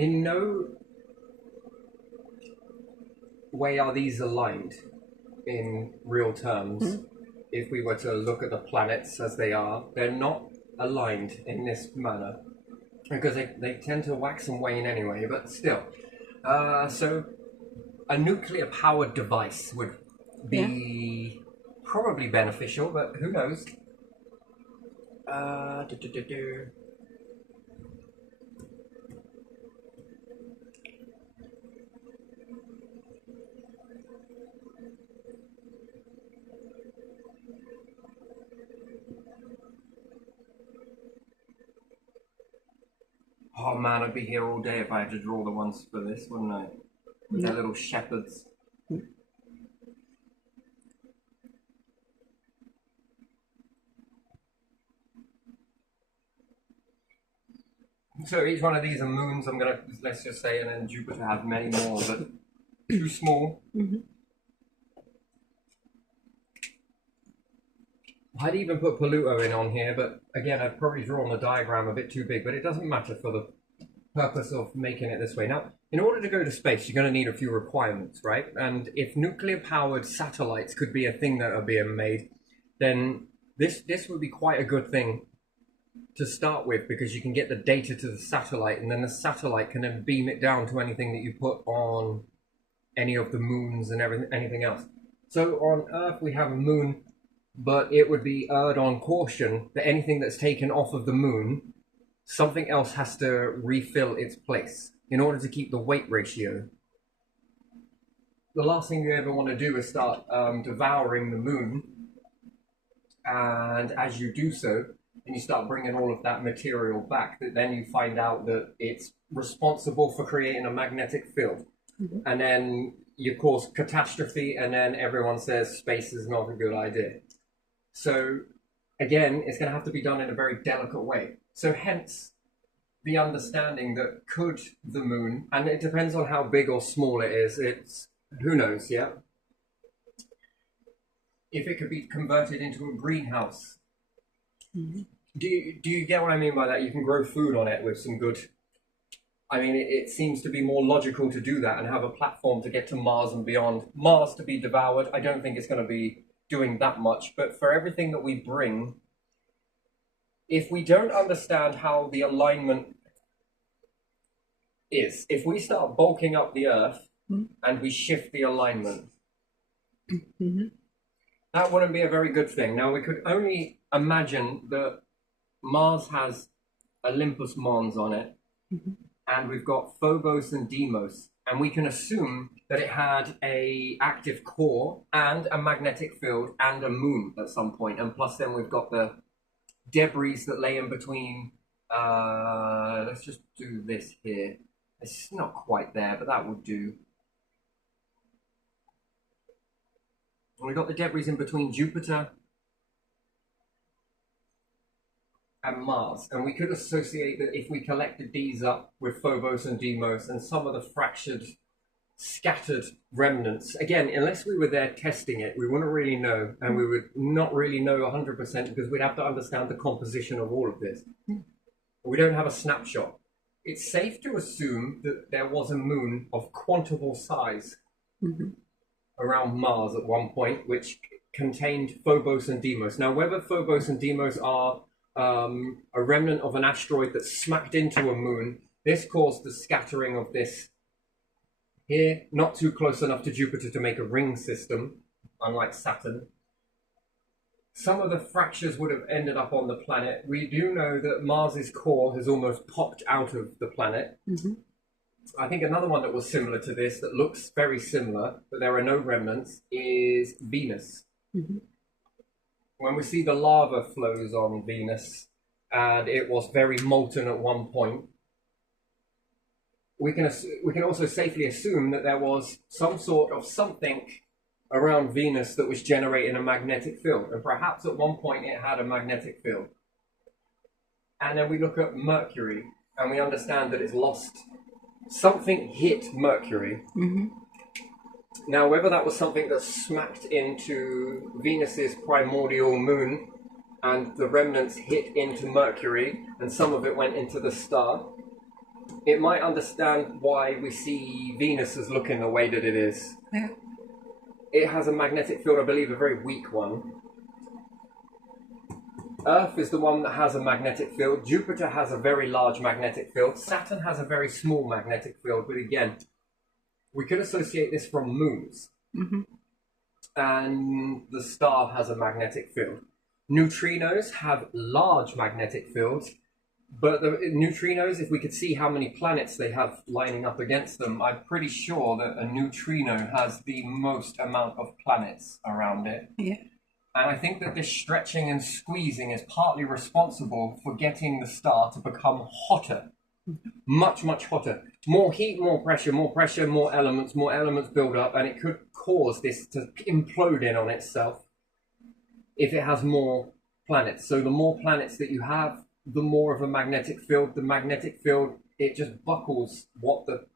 in no way are these aligned in real terms. If we were to look at the planets as they are, they're not aligned in this manner because they tend to wax and wane anyway, but still. So a nuclear powered device would be probably beneficial, but who knows? Oh man, I'd be here all day if I had to draw the ones for this, wouldn't I? With their little shepherds. So each one of these are moons, I'm gonna, let's just say, and then Jupiter has many more, but too small. I'd even put Pluto in on here, but again, I've probably drawn the diagram a bit too big, but it doesn't matter for the purpose of making it this way. Now, in order to go to space, you're going to need a few requirements, right? And if nuclear-powered satellites could be a thing that are being made, then this would be quite a good thing to start with, because you can get the data to the satellite, and then the satellite can then beam it down to anything that you put on any of the moons and anything else. So on Earth, we have a moon, but it would be erred on caution that anything that's taken off of the moon, something else has to refill its place in order to keep the weight ratio. The last thing you ever want to do is start devouring the moon, and as you do so, and you start bringing all of that material back, that then you find out that it's responsible for creating a magnetic field. And then you cause catastrophe, and then everyone says space is not a good idea. So again, it's going to have to be done in a very delicate way. So hence the understanding that could the moon, and it depends on how big or small it is, it's, who knows, yeah? If it could be converted into a greenhouse. Do you get what I mean by that? You can grow food on it with some good... I mean, it seems to be more logical to do that and have a platform to get to Mars and beyond. Mars to be devoured, I don't think it's going to be doing that much, but for everything that we bring, if we don't understand how the alignment is, if we start bulking up the Earth and we shift the alignment, that wouldn't be a very good thing. Now, we could only imagine that Mars has Olympus Mons on it, and we've got Phobos and Deimos, and we can assume that it had a active core and a magnetic field and a moon at some point, and plus then we've got the debris that lay in between. Let's just do this here. It's not quite there, but that would do. And we've got the debris in between Jupiter and Mars, and we could associate that if we collected these up with Phobos and Deimos and some of the fractured, scattered remnants, again, unless we were there testing it, we wouldn't really know, and we would not really know 100% because we'd have to understand the composition of all of this. We don't have a snapshot. It's safe to assume that there was a moon of quantable size around Mars at one point, which contained Phobos and Deimos. Now, whether Phobos and Deimos are a remnant of an asteroid that smacked into a moon, this caused the scattering of this here, not too close enough to Jupiter to make a ring system, unlike Saturn. Some of the fractures would have ended up on the planet. We do know that Mars's core has almost popped out of the planet. I think another one that was similar to this, that looks very similar, but there are no remnants, is Venus. When we see the lava flows on Venus, and it was very molten at one point, we can also safely assume that there was some sort of something around Venus that was generating a magnetic field, and perhaps at one point it had a magnetic field. And then we look at Mercury, and we understand that it's lost. Something hit Mercury. Now, whether that was something that smacked into Venus's primordial moon and the remnants hit into Mercury and some of it went into the star, it might understand why we see Venus as looking the way that it is. Yeah. It has a magnetic field, I believe, a very weak one. Earth is the one that has a magnetic field. Jupiter has a very large magnetic field. Saturn has a very small magnetic field. But again, we could associate this from moons. Mm-hmm. And the star has a magnetic field. Neutrinos have large magnetic fields. But the neutrinos, if we could see how many planets they have lining up against them, I'm pretty sure that a neutrino has the most amount of planets around it. Yeah. And I think that this stretching and squeezing is partly responsible for getting the star to become hotter. Much, much hotter. More heat, more pressure, more elements build up, and it could cause this to implode in on itself if it has more planets. So the more planets that you have, the more of a magnetic field. The magnetic field, it just buckles what the...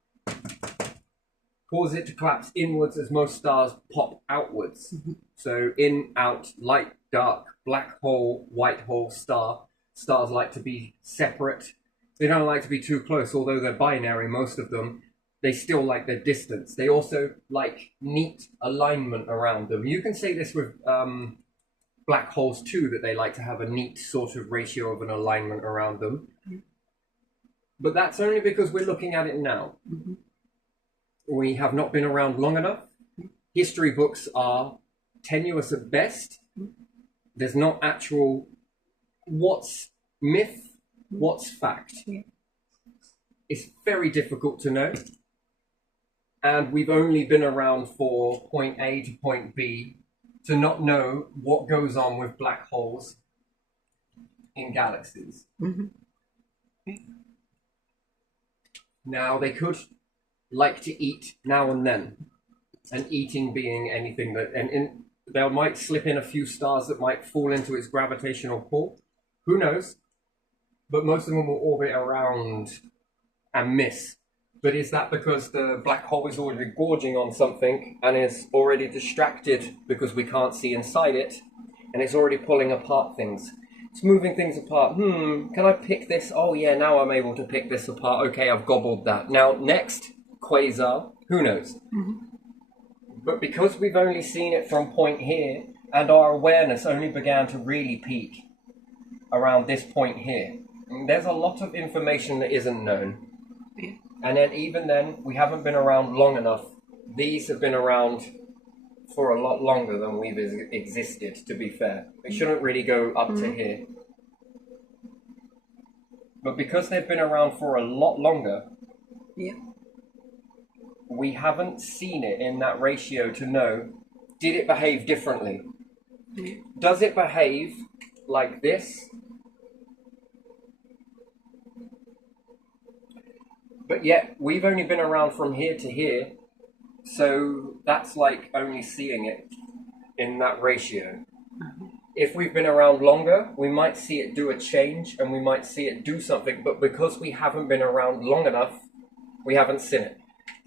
cause it to collapse inwards as most stars pop outwards. Mm-hmm. So in, out, light, dark, black hole, white hole, star. Stars like to be separate. They don't like to be too close, although they're binary, most of them. They still like their distance. They also like neat alignment around them. You can say this with black holes too, that they like to have a neat sort of ratio of an alignment around them. Mm-hmm. But that's only because we're looking at it now. Mm-hmm. We have not been around long enough. History books are tenuous at best. There's not actual what's myth, what's fact. It's very difficult to know. And we've only been around for point A to point B to not know what goes on with black holes in galaxies. Mm-hmm. Now, they could like to eat now and then, and eating being anything that, and they might slip in a few stars that might fall into its gravitational pull. Who knows? But most of them will orbit around and miss. But is that because the black hole is already gorging on something and is already distracted because we can't see inside it, and it's already pulling apart things? It's moving things apart. Can I pick this? Oh yeah, now I'm able to pick this apart. Okay, I've gobbled that. Now, next, quasar. Who knows? Mm-hmm. But because we've only seen it from point here, and our awareness only began to really peak around this point here, there's a lot of information that isn't known. Yeah. And then even then, we haven't been around long enough. These have been around for a lot longer than we've existed, to be fair. They shouldn't really go up to here. But because they've been around for a lot longer, we haven't seen it in that ratio to know, did it behave differently? Yeah. Does it behave like this? But yet, we've only been around from here to here, so that's like only seeing it in that ratio. If we've been around longer, we might see it do a change, and we might see it do something, but because we haven't been around long enough, we haven't seen it.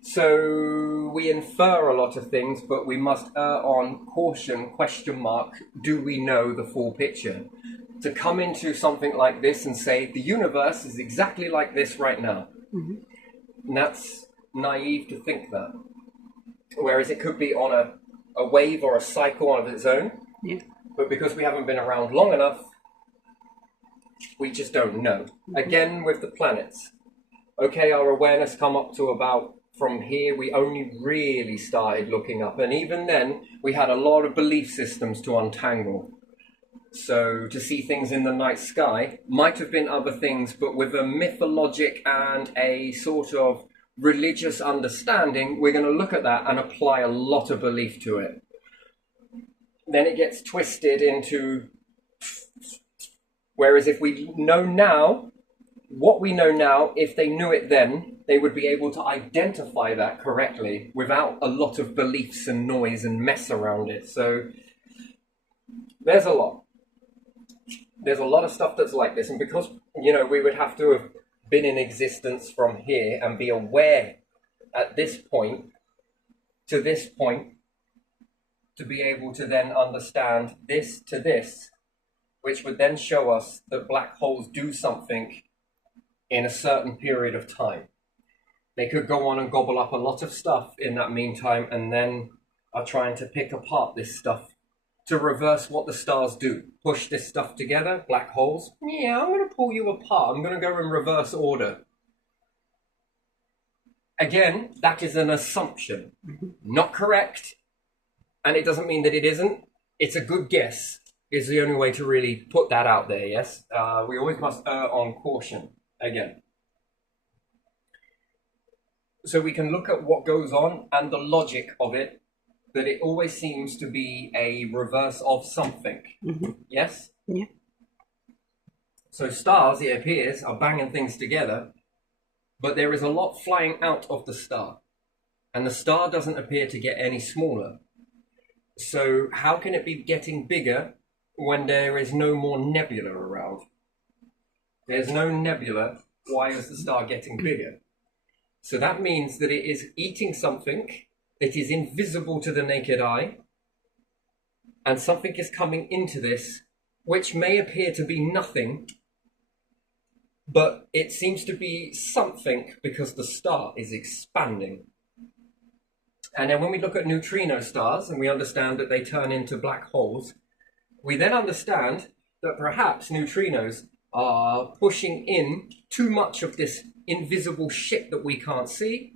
So we infer a lot of things, but we must err on caution, question mark, do we know the full picture? To come into something like this and say, the universe is exactly like this right now. Mm-hmm. And that's naive to think that. Whereas it could be on a wave or a cycle of its own. Yeah. But because we haven't been around long enough, we just don't know. Mm-hmm. Again, with the planets. Okay, our awareness come up to about, from here, we only really started looking up. And even then, we had a lot of belief systems to untangle. So to see things in the night sky might have been other things, but with a mythologic and a sort of religious understanding, we're going to look at that and apply a lot of belief to it. Then it gets twisted into, whereas if we know now, what we know now, if they knew it then, they would be able to identify that correctly without a lot of beliefs and noise and mess around it. So there's a lot. There's a lot of stuff that's like this, and because, you know, we would have to have been in existence from here and be aware at this point to this point to be able to then understand this to this, which would then show us that black holes do something in a certain period of time. They could go on and gobble up a lot of stuff in that meantime, and then are trying to pick apart this stuff to reverse what the stars do. Push this stuff together, black holes. Yeah, I'm going to pull you apart. I'm going to go in reverse order. Again, that is an assumption. Not correct, and it doesn't mean that it isn't. It's a good guess, is the only way to really put that out there, yes? We always must err on caution, again. So we can look at what goes on and the logic of it, that it always seems to be a reverse of something. Yes? Yeah. So stars, it appears, are banging things together, but there is a lot flying out of the star, and the star doesn't appear to get any smaller. So how can it be getting bigger when there is no more nebula around? There's no nebula. Why is the star getting bigger? So that means that it is eating something that is invisible to the naked eye, and something is coming into this, which may appear to be nothing, but it seems to be something because the star is expanding. And then when we look at neutrino stars and we understand that they turn into black holes, we then understand that perhaps neutrinos are pushing in too much of this invisible shit that we can't see,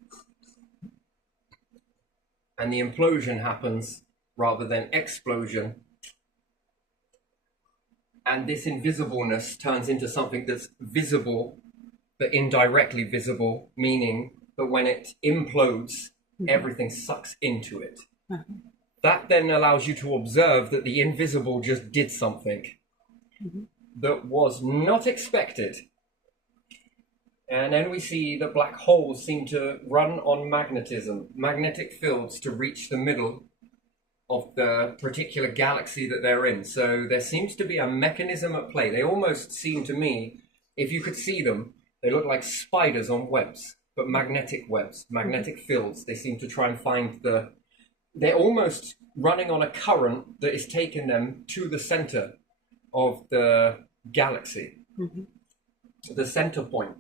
and the implosion happens rather than explosion. And this invisibleness turns into something that's visible, but indirectly visible, meaning that when it implodes, everything sucks into it. That then allows you to observe that the invisible just did something that was not expected. And then we see that black holes seem to run on magnetism, magnetic fields, to reach the middle of the particular galaxy that they're in. So there seems to be a mechanism at play. They almost seem to me, if you could see them, they look like spiders on webs, but magnetic webs, magnetic fields. They seem to try and find they're almost running on a current that is taking them to the center of the galaxy, the center point.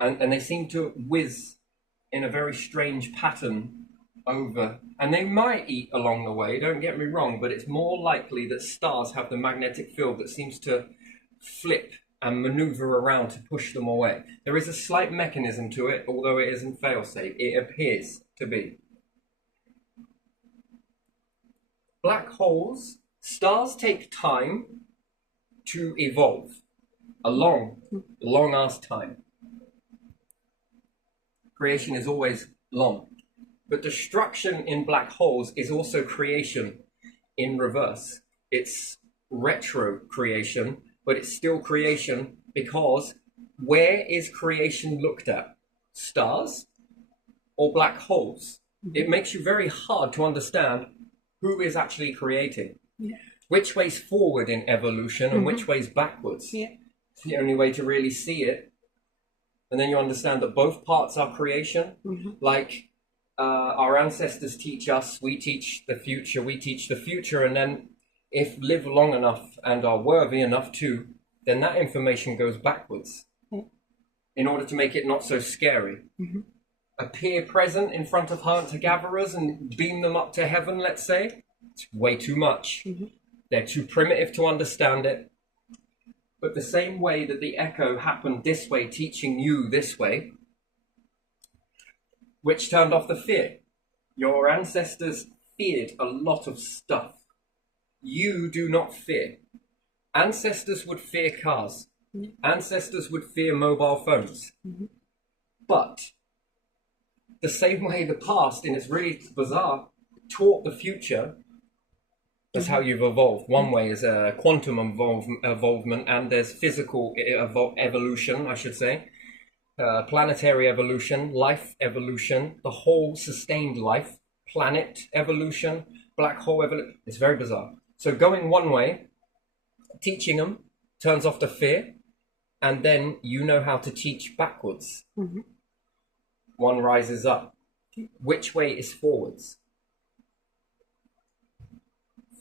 And they seem to whiz in a very strange pattern over. And they might eat along the way, don't get me wrong, but it's more likely that stars have the magnetic field that seems to flip and maneuver around to push them away. There is a slight mechanism to it, although it isn't fail-safe. It appears to be. Black holes, stars take time to evolve. A long-ass time. Creation is always long. But destruction in black holes is also creation in reverse. It's retro creation, but it's still creation, because where is creation looked at? Stars or black holes? It makes you very hard to understand who is actually creating. Which way's forward in evolution and which way's backwards. It's the only way to really see it. And then you understand that both parts are creation. Like our ancestors teach us, we teach the future, and then if live long enough and are worthy enough to, then that information goes backwards in order to make it not so scary. Appear present in front of hunter-gatherers and beam them up to heaven, let's say. It's way too much. They're too primitive to understand it. But the same way that the echo happened this way, teaching you this way, which turned off the fear. Your ancestors feared a lot of stuff. You do not fear. Ancestors would fear cars. Ancestors would fear mobile phones. But the same way the past, and it's really bizarre, taught the future. That's how you've evolved. One way is quantum evolvement, and there's physical evolution, I should say. Planetary evolution, life evolution, the whole sustained life, planet evolution, black hole evolution. It's very bizarre. So going one way, teaching them, turns off the fear, and then you know how to teach backwards. One rises up. Which way is forwards?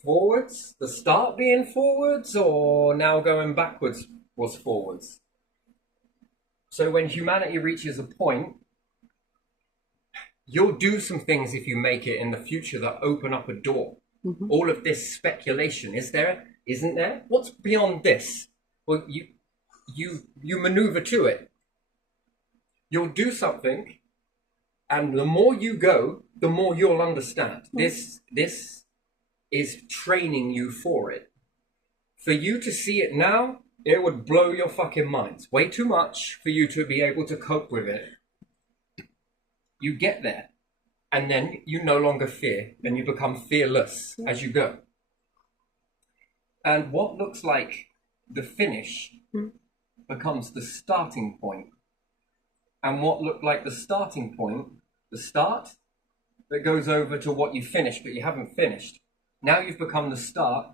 Forwards? The start being forwards, or now going backwards was forwards? So when humanity reaches a point, you'll do some things if you make it in the future that open up a door. All of this speculation, is there? Isn't there? What's beyond this? Well, you maneuver to it. You'll do something, and the more you go, the more you'll understand. This is training you for it. For you to see it now, it would blow your fucking minds. Way too much for you to be able to cope with it. You get there, and then you no longer fear, and you become fearless as you go. And what looks like the finish becomes the starting point. And what looked like the starting point, the start, that goes over to what you finished, but you haven't finished. Now you've become the start,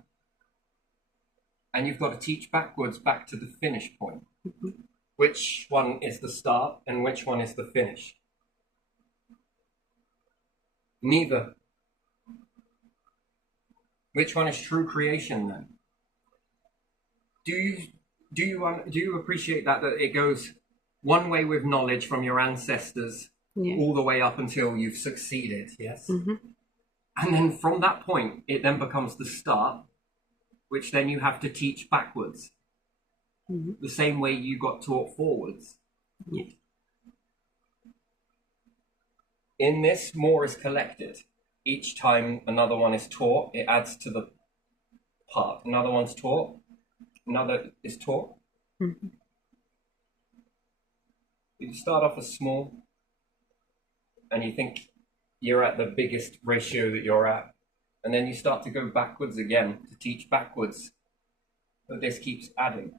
and you've got to teach backwards back to the finish point. Which one is the start and which one is the finish? Neither. Which one is true creation then? Do you appreciate that it goes one way with knowledge from your ancestors all the way up until you've succeeded? Yes. And then from that point, it then becomes the start, which then you have to teach backwards. The same way you got taught forwards. In this, more is collected. Each time another one is taught, it adds to the part. Another one's taught, another is taught. You start off as small, and you think you're at the biggest ratio that you're at. And then you start to go backwards again to teach backwards. But this keeps adding.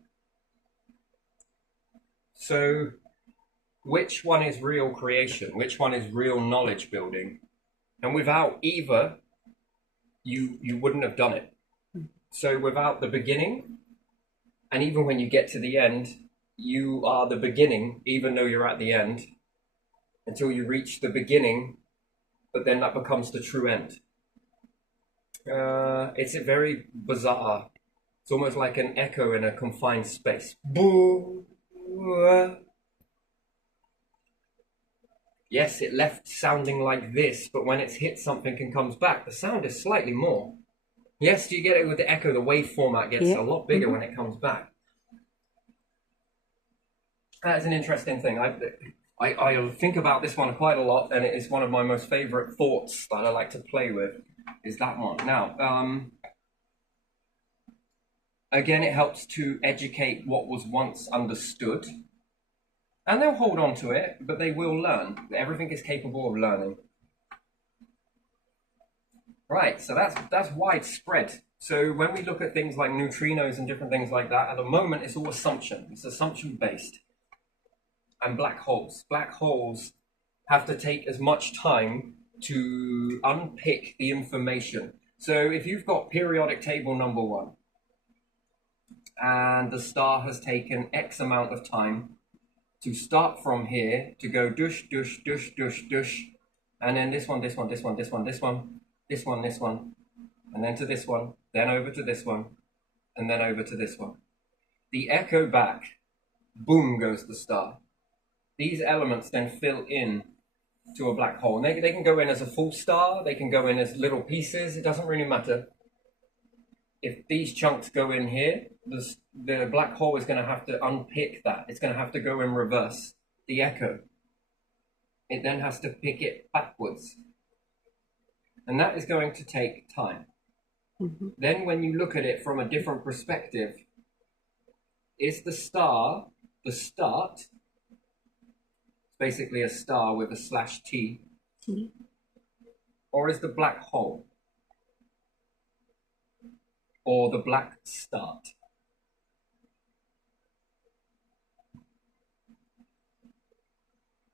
So, which one is real creation? Which one is real knowledge building? And without either, you wouldn't have done it. So without the beginning, and even when you get to the end, you are the beginning, even though you're at the end, until you reach the beginning, but then that becomes the true end. It's a very bizarre. It's almost like an echo in a confined space. Boo! Yes, it left sounding like this, but when it's hit something and comes back, the sound is slightly more. Yes, do you get it with the echo? The wave format gets a lot bigger when it comes back. That's an interesting thing. I think about this one quite a lot, and it is one of my most favorite thoughts that I like to play with, is that one. Now, again, it helps to educate what was once understood. And they'll hold on to it, but they will learn. Everything is capable of learning. Right, so that's widespread. So when we look at things like neutrinos and different things like that, at the moment it's all assumption. It's assumption-based. And black holes. Black holes have to take as much time to unpick the information. So if you've got periodic table number 1, and the star has taken X amount of time to start from here, to go dush, dush, dush, dush, dush, and then this one, this one, this one, this one, this one, this one, this one, and then to this one, then over to this one, and then over to this one. The echo back, boom goes the star. These elements then fill in to a black hole. And they can go in as a full star, they can go in as little pieces, it doesn't really matter. If these chunks go in here, the black hole is going to have to unpick that. It's going to have to go in reverse, the echo. It then has to pick it backwards. And that is going to take time. Then when you look at it from a different perspective, is the star the start? It's basically a star with a /T. Or is the black hole? Or the black start?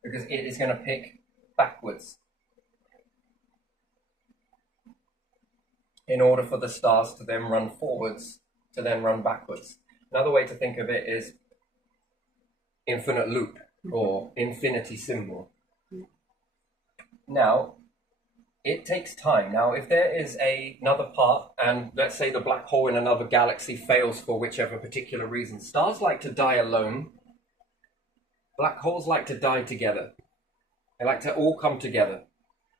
Because it is going to pick backwards in order for the stars to then run forwards, to then run backwards. Another way to think of it is infinite loop or infinity symbol. Now, it takes time. Now, if there is another part, and let's say the black hole in another galaxy fails for whichever particular reason, stars like to die alone. Black holes like to die together. They like to all come together.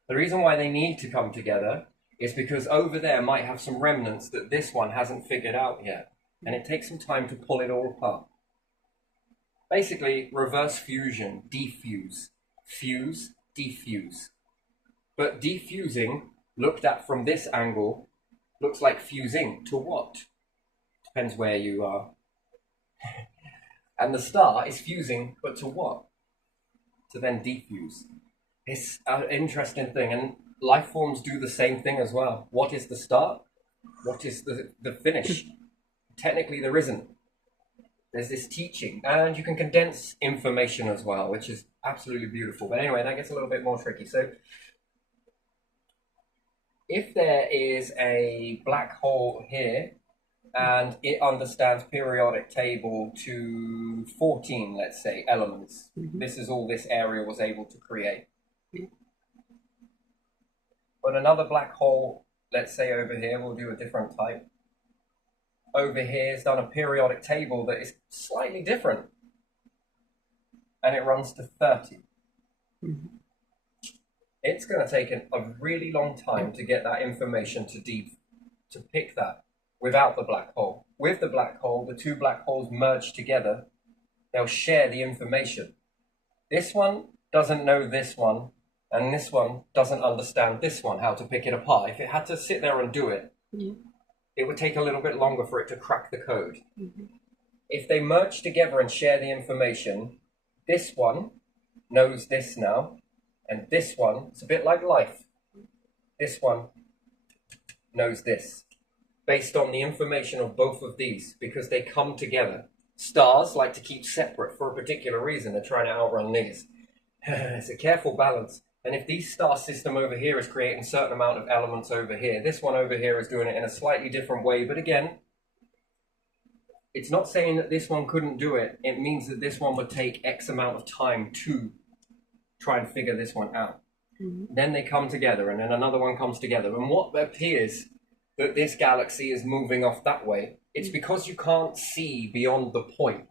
The reason why they need to come together is because over there might have some remnants that this one hasn't figured out yet. And it takes some time to pull it all apart. Basically, reverse fusion, defuse. Fuse, defuse. But defusing, looked at from this angle, looks like fusing to what? Depends where you are. And the star is fusing, but to what? To then defuse. It's an interesting thing, and life forms do the same thing as well. What is the start? What is the finish? Technically, there isn't. There's this teaching, and you can condense information as well, which is absolutely beautiful. But anyway, that gets a little bit more tricky. So, if there is a black hole here, and it understands periodic table to 14, let's say, elements. This is all this area was able to create. But another black hole, let's say over here, we'll do a different type. Over here has done a periodic table that is slightly different. And it runs to 30. It's going to take a really long time to get that information to pick that. Without the black hole. With the black hole, the two black holes merge together. They'll share the information. This one doesn't know this one, and this one doesn't understand this one, how to pick it apart. If it had to sit there and do it, it would take a little bit longer for it to crack the code. If they merge together and share the information, this one knows this now, and this one, it's a bit like life. This one knows this. Based on the information of both of these, because they come together. Stars like to keep separate for a particular reason. They're trying to outrun these. It's a careful balance. And if this star system over here is creating a certain amount of elements over here, this one over here is doing it in a slightly different way. But again, it's not saying that this one couldn't do it. It means that this one would take X amount of time to try and figure this one out. Then they come together, and then another one comes together. And what appears that this galaxy is moving off that way, it's because you can't see beyond the point.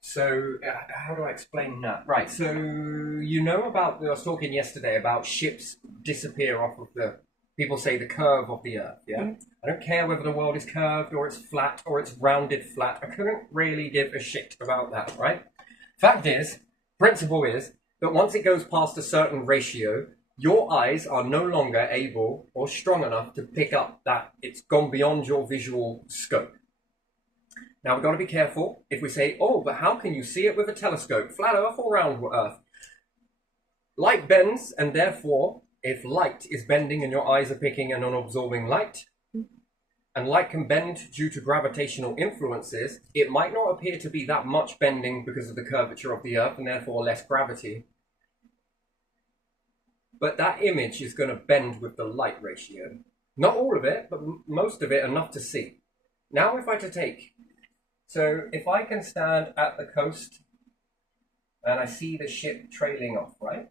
So, how do I explain that? Right, so you know about, I was talking yesterday about ships disappear off of the, people say the curve of the Earth, yeah? I don't care whether the world is curved or it's flat or it's rounded flat. I couldn't really give a shit about that, right? Fact is, principle is, that once it goes past a certain ratio, your eyes are no longer able or strong enough to pick up that it's gone beyond your visual scope. Now, we've got to be careful if we say, oh, but how can you see it with a telescope? Flat Earth or round Earth? Light bends, and therefore, if light is bending and your eyes are picking and absorbing light, and light can bend due to gravitational influences, it might not appear to be that much bending because of the curvature of the Earth and therefore less gravity. But that image is going to bend with the light ratio. Not all of it, but most of it enough to see. Now if I to take, so if I can stand at the coast and I see the ship trailing off, right?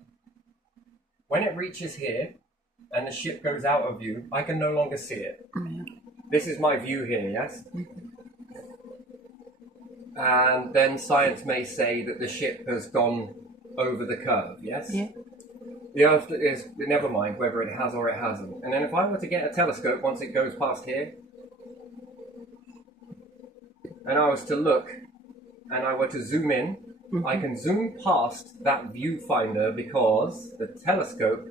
When it reaches here and the ship goes out of view, I can no longer see it. This is my view here, yes? And then science may say that the ship has gone over the curve, yes? Yeah. The Earth is, never mind whether it has or it hasn't. And then if I were to get a telescope once it goes past here, and I was to look, and I were to zoom in, I can zoom past that viewfinder because the telescope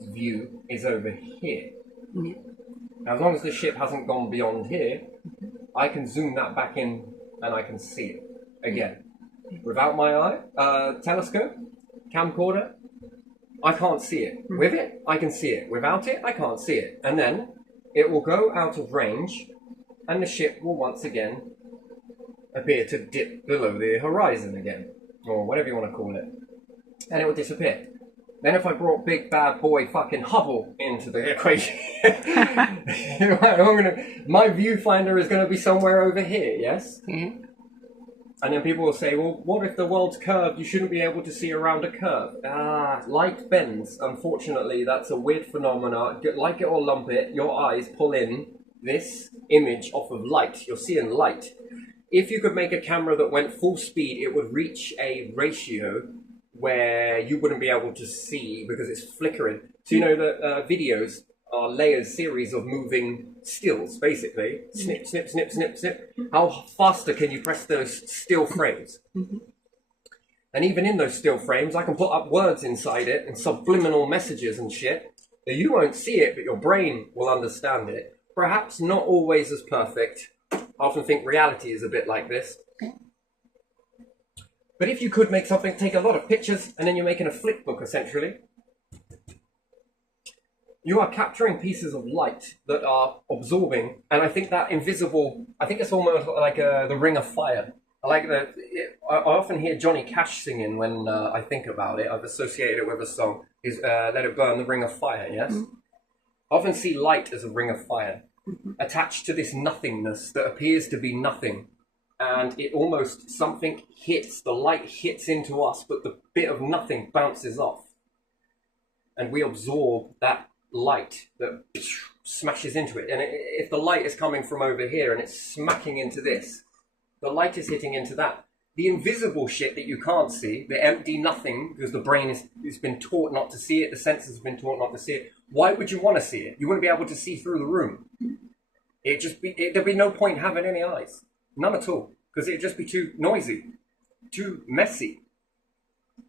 view is over here. Now, as long as the ship hasn't gone beyond here, I can zoom that back in and I can see it again. Without my eye, telescope, camcorder, I can't see it. With it, I can see it. Without it, I can't see it. And then it will go out of range and the ship will once again appear to dip below the horizon again, or whatever you want to call it, and it will disappear. Then if I brought big bad boy fucking Hubble into the equation, my viewfinder is going to be somewhere over here, yes? And then people will say, well, what if the world's curved? You shouldn't be able to see around a curve. Light bends. Unfortunately, that's a weird phenomenon. Like it or lump it, your eyes pull in this image off of light. You're seeing light. if you could make a camera that went full speed, it would reach a ratio where you wouldn't be able to see because it's flickering. So you know that videos are layers, series of moving stills, basically. Snip, snip, snip, snip, snip. How faster can you press those still frames? And even in those still frames, I can put up words inside it and subliminal messages and shit that you won't see it, but your brain will understand it. Perhaps not always as perfect. I often think reality is a bit like this. But if you could make something, take a lot of pictures, and then you're making a flip book, essentially. You are capturing pieces of light that are absorbing, and I think that invisible, I think it's almost like the Ring of Fire. I often hear Johnny Cash singing when I think about it. I've associated it with a song, is Let It Burn, the Ring of Fire, yes? I often see light as a ring of fire, attached to this nothingness that appears to be nothing. And it almost, something hits, the light hits into us, but the bit of nothing bounces off. And we absorb that light that smashes into it. And if the light is coming from over here and it's smacking into this, the light is hitting into that. The invisible shit that you can't see, the empty nothing, because the brain has been taught not to see it, the senses have been taught not to see it. Why would you want to see it? You wouldn't be able to see through the room. There'd be no point having any eyes. None at all. Because it'd just be too noisy, too messy.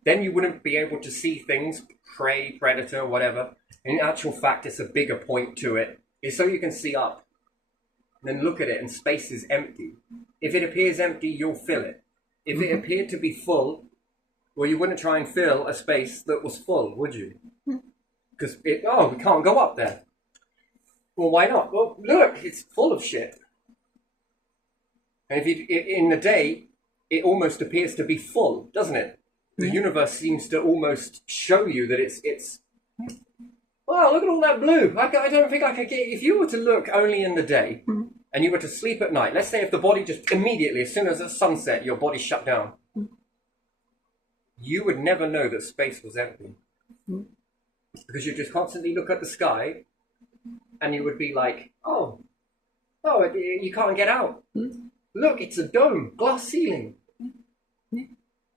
Then you wouldn't be able to see things, prey, predator, whatever. In actual fact, it's a bigger point to it. It's so you can see up. Then look at it and space is empty. If it appears empty, you'll fill it. If it appeared to be full, well, you wouldn't try and fill a space that was full, would you? Because we can't go up there. Well, why not? Well, look, it's full of shit. And in the day, it almost appears to be full, doesn't it? The universe seems to almost show you that it's. Wow, look at all that blue. I don't think I could get. If you were to look only in the day, and you were to sleep at night, let's say if the body just immediately, as soon as the sunset, your body shut down, you would never know that space was empty. Because you just constantly look at the sky, and you would be like, oh, you can't get out. Look, it's a dome, glass ceiling.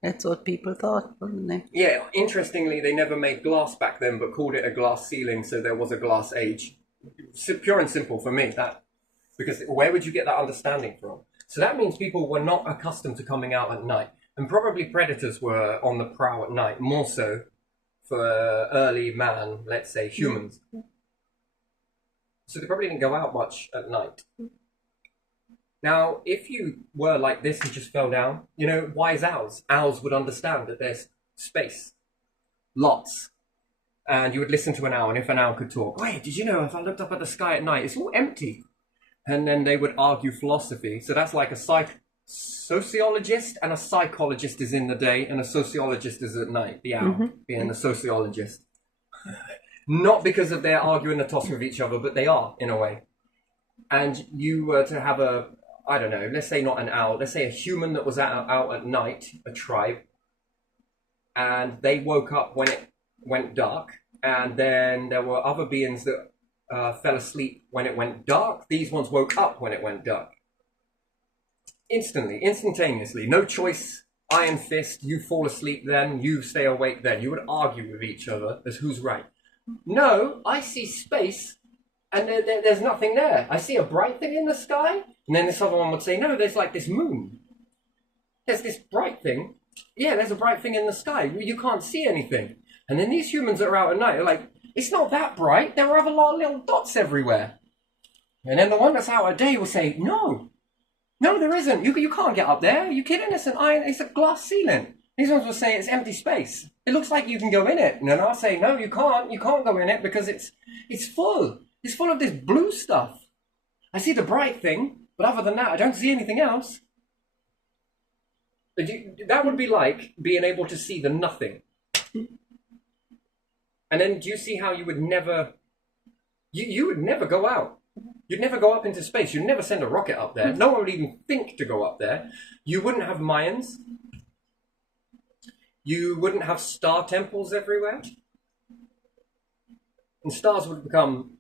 That's what people thought, wasn't it? Yeah, interestingly, they never made glass back then, but called it a glass ceiling, so there was a glass age. Pure and simple for me, that. Because where would you get that understanding from? So that means people were not accustomed to coming out at night. And probably predators were on the prowl at night, more so for early man, let's say, humans. So they probably didn't go out much at night. Now, if you were like this and just fell down, wise owls would understand that there's space. Lots. And you would listen to an owl, and if an owl could talk, wait, did you know if I looked up at the sky at night, it's all empty? And then they would argue philosophy. So that's like a sociologist and a psychologist is in the day, and a sociologist is at night, the owl, being a sociologist. Not because of their arguing the toss with each other, but they are, in a way. And you were to have I don't know, let's say not an owl, let's say a human that was out at night, a tribe, and they woke up when it went dark, and then there were other beings that fell asleep when it went dark. These ones woke up when it went dark. Instantaneously, no choice, iron fist, you fall asleep then, you stay awake then. You would argue with each other as who's right. No, I see space, and there's nothing there. I see a bright thing in the sky, and then this other one would say, no, there's like this moon. There's this bright thing. Yeah, there's a bright thing in the sky. You can't see anything. And then these humans that are out at night are like, it's not that bright. There are other little dots everywhere. And then the one that's out at day will say, no, there isn't. You can't get up there. Are you kidding? It's a glass ceiling. These ones will say it's empty space. It looks like you can go in it. And then I'll say, no, you can't. You can't go in it because it's full. It's full of this blue stuff. I see the bright thing, but other than that, I don't see anything else. That would be like being able to see the nothing. And then do you see how you would never... You would never go out. You'd never go up into space. You'd never send a rocket up there. No one would even think to go up there. You wouldn't have Mayans. You wouldn't have star temples everywhere. And stars would become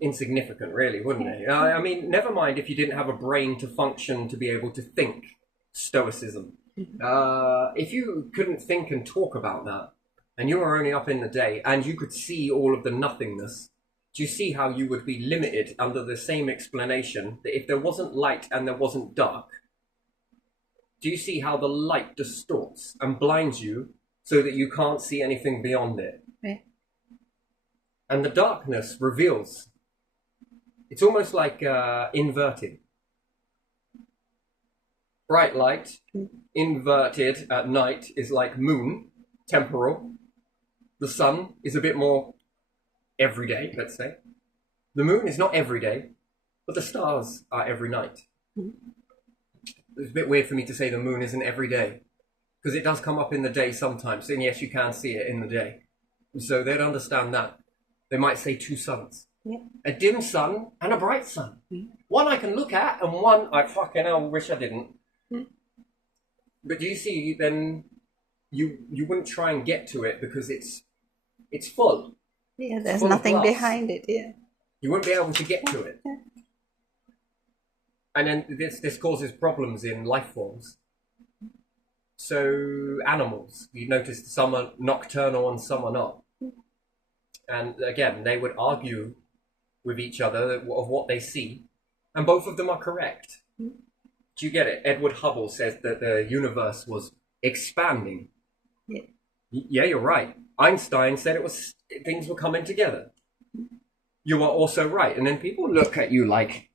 insignificant, really, wouldn't it? I mean, never mind if you didn't have a brain to function to be able to think. Stoicism. If you couldn't think and talk about that, and you were only up in the day, and you could see all of the nothingness, do you see how you would be limited under the same explanation that if there wasn't light and there wasn't dark, do you see how the light distorts and blinds you so that you can't see anything beyond it? Yeah. And the darkness reveals. It's almost like inverting. Bright light, inverted at night, is like moon, temporal. The sun is a bit more everyday, let's say. The moon is not every day, but the stars are every night. It's a bit weird for me to say the moon isn't every day, because it does come up in the day sometimes, and yes, you can see it in the day. So they'd understand that. They might say two suns. Yeah. A dim sun and a bright sun. One I can look at, and one I fucking hell wish I didn't. But do you see, then you wouldn't try and get to it because it's full. Yeah, there's full of nothing glass. behind it. Yeah. You won't be able to get to it. Yeah. And then this causes problems in life forms. So animals, you notice some are nocturnal and some are not. And again, they would argue with each other of what they see, and both of them are correct. Do you get it? Edward Hubble says that the universe was expanding. Yeah. Yeah, you're right. Einstein said things were coming together. You are also right. And then people look at you like,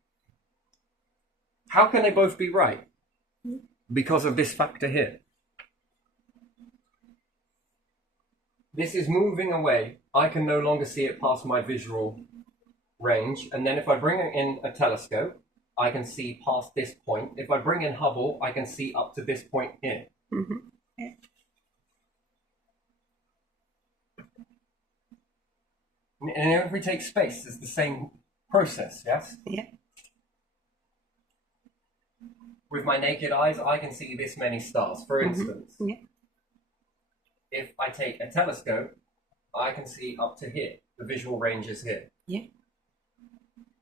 how can they both be right? Because of this factor here. This is moving away. I can no longer see it past my visual range. And then if I bring in a telescope, I can see past this point. If I bring in Hubble, I can see up to this point here. Yeah. And if we take space, it's the same process, yes? Yeah. With my naked eyes, I can see this many stars, for instance. Yeah. If I take a telescope, I can see up to here. The visual range is here. Yeah.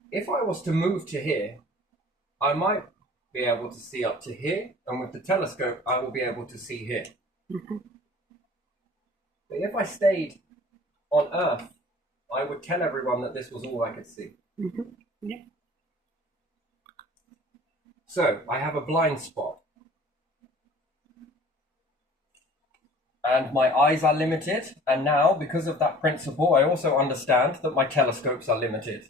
If I was to move to here, I might be able to see up to here, and with the telescope, I will be able to see here. But if I stayed on Earth, I would tell everyone that this was all I could see. Yeah. So, I have a blind spot. And my eyes are limited, and now, because of that principle, I also understand that my telescopes are limited.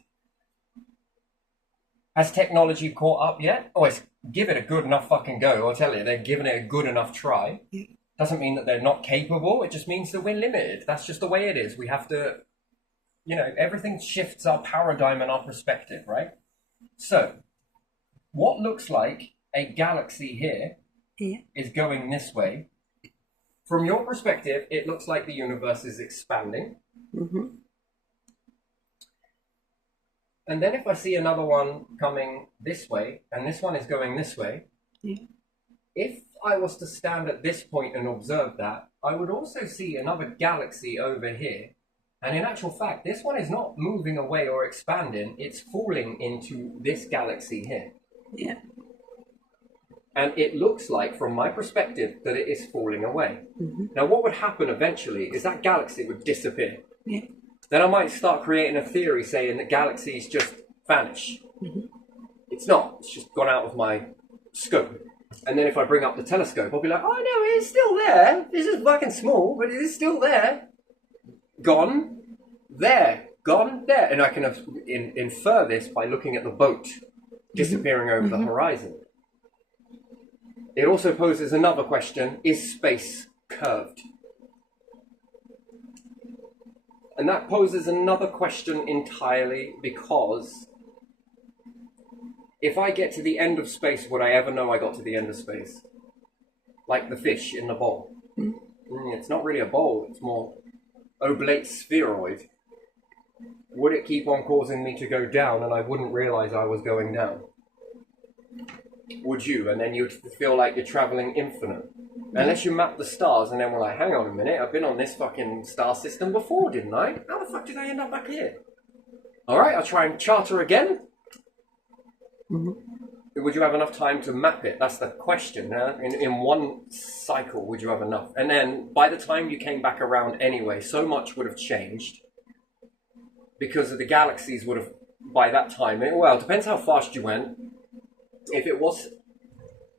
Has technology caught up yet? Oh, give it a good enough fucking go. I'll tell you, they're giving it a good enough try. Doesn't mean that they're not capable. It just means that we're limited. That's just the way it is. We have to, everything shifts our paradigm and our perspective, right? So, what looks like a galaxy here is going this way. From your perspective, it looks like the universe is expanding. And then if I see another one coming this way, and this one is going this way, if I was to stand at this point and observe that, I would also see another galaxy over here. And in actual fact, this one is not moving away or expanding, it's falling into this galaxy here. Yeah. And it looks like, from my perspective, that it is falling away. Now, what would happen eventually is that galaxy would disappear. Yeah. Then I might start creating a theory saying that galaxies just vanish. It's not. It's just gone out of my scope. And then if I bring up the telescope, I'll be like, oh no, it's still there. This is fucking small, but it is still there. Gone there. Gone there. And I can infer this by looking at the boat disappearing over the horizon. It also poses another question: is space curved? And that poses another question entirely, because if I get to the end of space, would I ever know I got to the end of space? Like the fish in the bowl. It's not really a bowl, it's more oblate spheroid. Would it keep on causing me to go down and I wouldn't realize I was going down? Would you? And then you'd feel like you're traveling infinite. Unless you map the stars and then we're like, hang on a minute, I've been on this fucking star system before, didn't I? How the fuck did I end up back here? All right, I'll try and charter again. Mhm. Would you have enough time to map it? That's the question. In one cycle, would you have enough? And then by the time you came back around anyway, so much would have changed because of the galaxies would have, by that time, well, it depends how fast you went. If it was,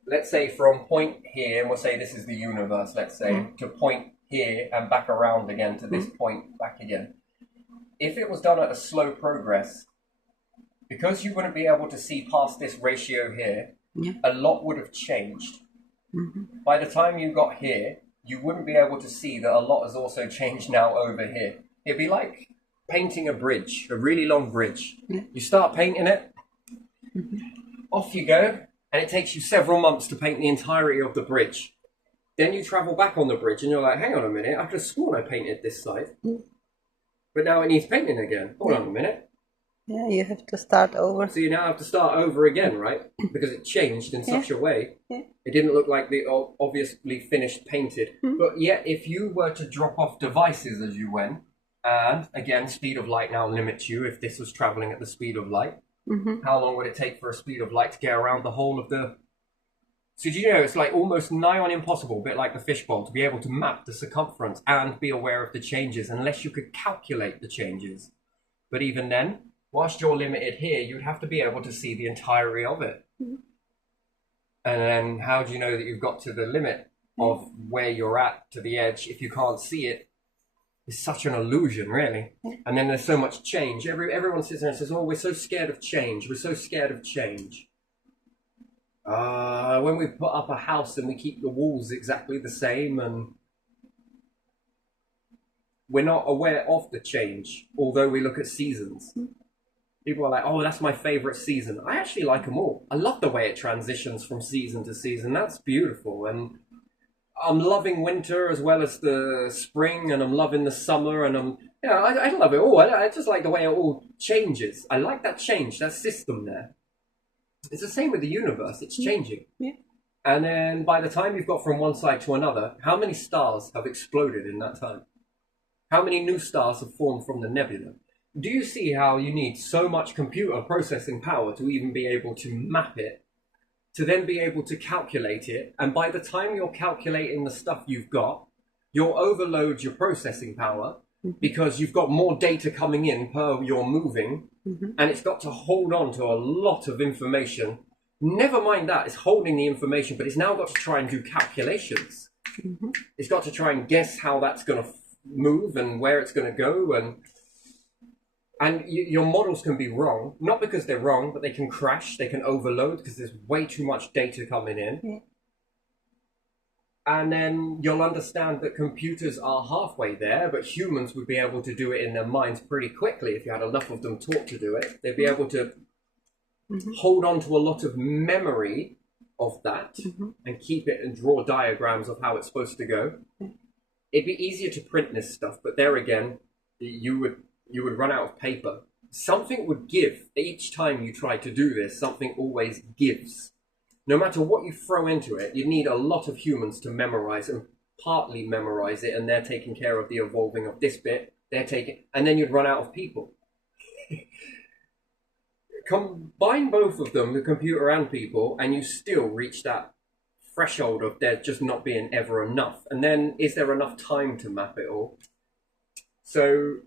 let's say from point here, and we'll say this is the universe, let's say, to point here and back around again to this point back again. If it was done at a slow progress, because you wouldn't be able to see past this ratio here, a lot would have changed. By the time you got here, you wouldn't be able to see that a lot has also changed now over here. It'd be like painting a bridge, a really long bridge. You start painting it, off you go, and it takes you several months to paint the entirety of the bridge. Then you travel back on the bridge and you're like, hang on a minute, I could have sworn I painted this side. But now it needs painting again. Hold on a minute. Yeah, you have to start over. So you now have to start over again, right? Because it changed in such a way. It didn't look like the obviously finished painted. But yet, if you were to drop off devices as you went, and again, speed of light now limits you if this was traveling at the speed of light. How long would it take for a speed of light to get around the whole of the... So do you know, it's like almost nigh on impossible, a bit like the fishbowl, to be able to map the circumference and be aware of the changes unless you could calculate the changes. But even then, whilst you're limited here, you'd have to be able to see the entirety of it. And then how do you know that you've got to the limit of where you're at to the edge if you can't see it? It's such an illusion, really. And then there's so much change. Everyone sits there and says, oh, we're so scared of change. We're so scared of change. When we put up a house and we keep the walls exactly the same and we're not aware of the change, although we look at seasons. People are like, oh, that's my favorite season. I actually like them all. I love the way it transitions from season to season. That's beautiful. And I'm loving winter as well as the spring, and I'm loving the summer, and I love it all. I just like the way it all changes. I like that change, that system there. It's the same with the universe. It's changing. And then by the time you've got from one side to another, how many stars have exploded in that time? How many new stars have formed from the nebula? Do you see how you need so much computer processing power to even be able to map it, to then be able to calculate it? And by the time you're calculating the stuff you've got, you'll overload your processing power because you've got more data coming in per you're moving, and it's got to hold on to a lot of information. Never mind that, it's holding the information, but it's now got to try and do calculations. It's got to try and guess how that's going to move and where it's going to go, and your models can be wrong, not because they're wrong, but they can crash, they can overload because there's way too much data coming in. And then you'll understand that computers are halfway there, but humans would be able to do it in their minds pretty quickly if you had enough of them taught to do it. They'd be able to hold on to a lot of memory of that and keep it and draw diagrams of how it's supposed to go. It'd be easier to print this stuff, but there again, you would run out of paper. Something would give. Each time you try to do this, something always gives. No matter what you throw into it, you need a lot of humans to memorize and partly memorize it, and they're taking care of the evolving of this bit. And then you'd run out of people. Combine both of them, the computer and people, and you still reach that threshold of there just not being ever enough. And then is there enough time to map it all? So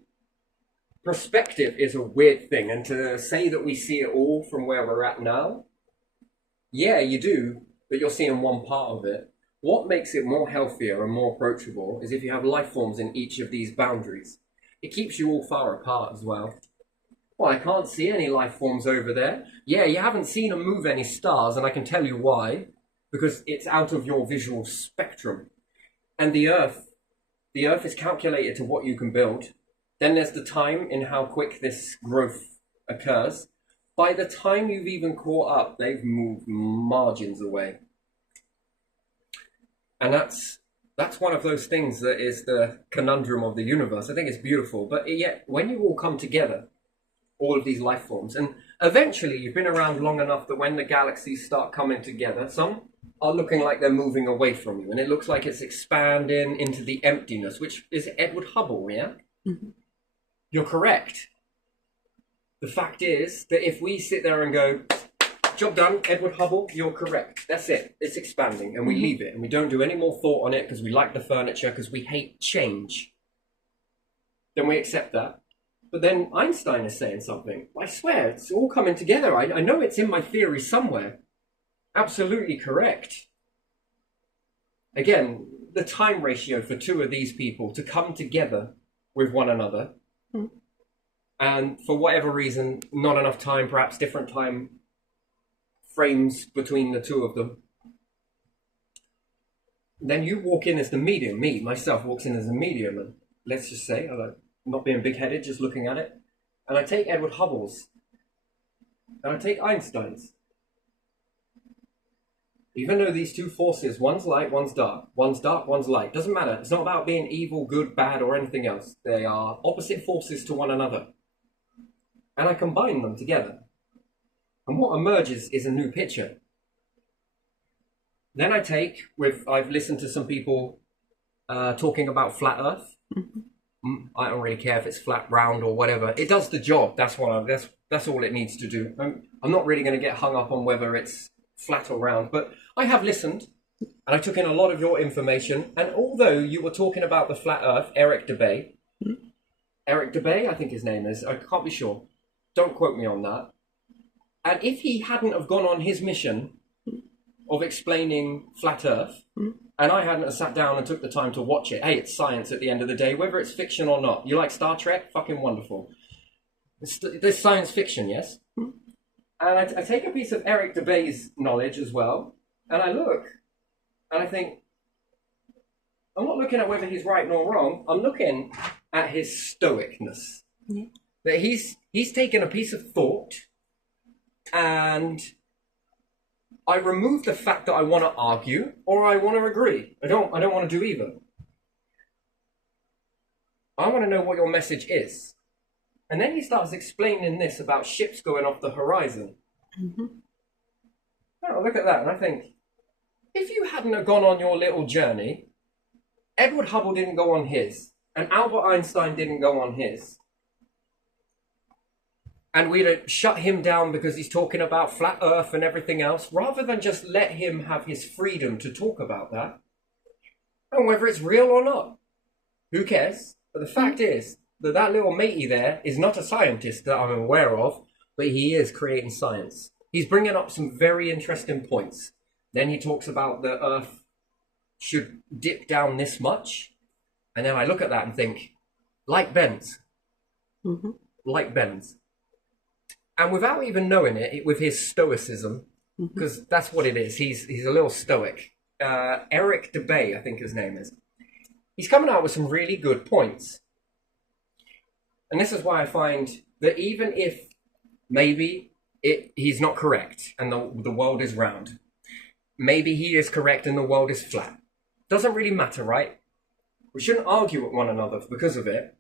perspective is a weird thing, and to say that we see it all from where we're at now, yeah, you do, but you're seeing one part of it. What makes it more healthier and more approachable is if you have life forms in each of these boundaries. It keeps you all far apart as well. Well, I can't see any life forms over there. Yeah, you haven't seen them move any stars, and I can tell you why. Because it's out of your visual spectrum. And the Earth is calculated to what you can build. Then there's the time in how quick this growth occurs. By the time you've even caught up, they've moved margins away. And that's one of those things that is the conundrum of the universe. I think it's beautiful. But yet, when you all come together, all of these life forms, and eventually you've been around long enough that when the galaxies start coming together, some are looking like they're moving away from you, and it looks like it's expanding into the emptiness, which is Edward Hubble, yeah? You're correct. The fact is that if we sit there and go, job done, Edward Hubble, you're correct. That's it. It's expanding. And we leave it. And we don't do any more thought on it because we like the furniture, because we hate change. Then we accept that. But then Einstein is saying something. I swear, it's all coming together. I know it's in my theory somewhere. Absolutely correct. Again, the time ratio for two of these people to come together with one another, and for whatever reason, not enough time, perhaps different time frames between the two of them. Then you walk in as the medium. Me, myself, walks in as a medium, and let's just say, not being big-headed, just looking at it, and I take Edward Hubble's, and I take Einstein's. Even though these two forces, one's light, one's dark, one's light, doesn't matter. It's not about being evil, good, bad, or anything else. They are opposite forces to one another. And I combine them together. And what emerges is a new picture. Then I've listened to some people talking about flat Earth. I don't really care if it's flat, round, or whatever. It does the job. That's all it needs to do. I'm not really going to get hung up on whether it's flat or round, but I have listened and I took in a lot of your information. And although you were talking about the flat Earth, Eric Dubay, I think his name is, I can't be sure. Don't quote me on that. And if he hadn't have gone on his mission of explaining flat Earth, and I hadn't have sat down and took the time to watch it, hey, it's science at the end of the day, whether it's fiction or not. You like Star Trek? Fucking wonderful. There's science fiction, yes? And I take a piece of Eric Dubay's knowledge as well, and I look, and I think, I'm not looking at whether he's right nor wrong, I'm looking at his stoicness. That he's taken a piece of thought, and I remove the fact that I want to argue, or I want to agree. I don't want to do either. I want to know what your message is. And then he starts explaining this about ships going off the horizon. I look at that and I think, if you hadn't have gone on your little journey, Edward Hubble didn't go on his, and Albert Einstein didn't go on his, and we'd have shut him down because he's talking about flat Earth and everything else, rather than just let him have his freedom to talk about that, and whether it's real or not, who cares? But the fact is, that little matey there is not a scientist that I'm aware of, but he is creating science. He's bringing up some very interesting points. Then he talks about the Earth should dip down this much. And then I look at that and think, like bends. Like bends. And without even knowing it, with his stoicism, because that's what it is, he's a little stoic. Eric Dubay, I think his name is. He's coming out with some really good points. And this is why I find that even if maybe he's not correct and the world is round, maybe he is correct and the world is flat. Doesn't really matter, right? We shouldn't argue with one another because of it.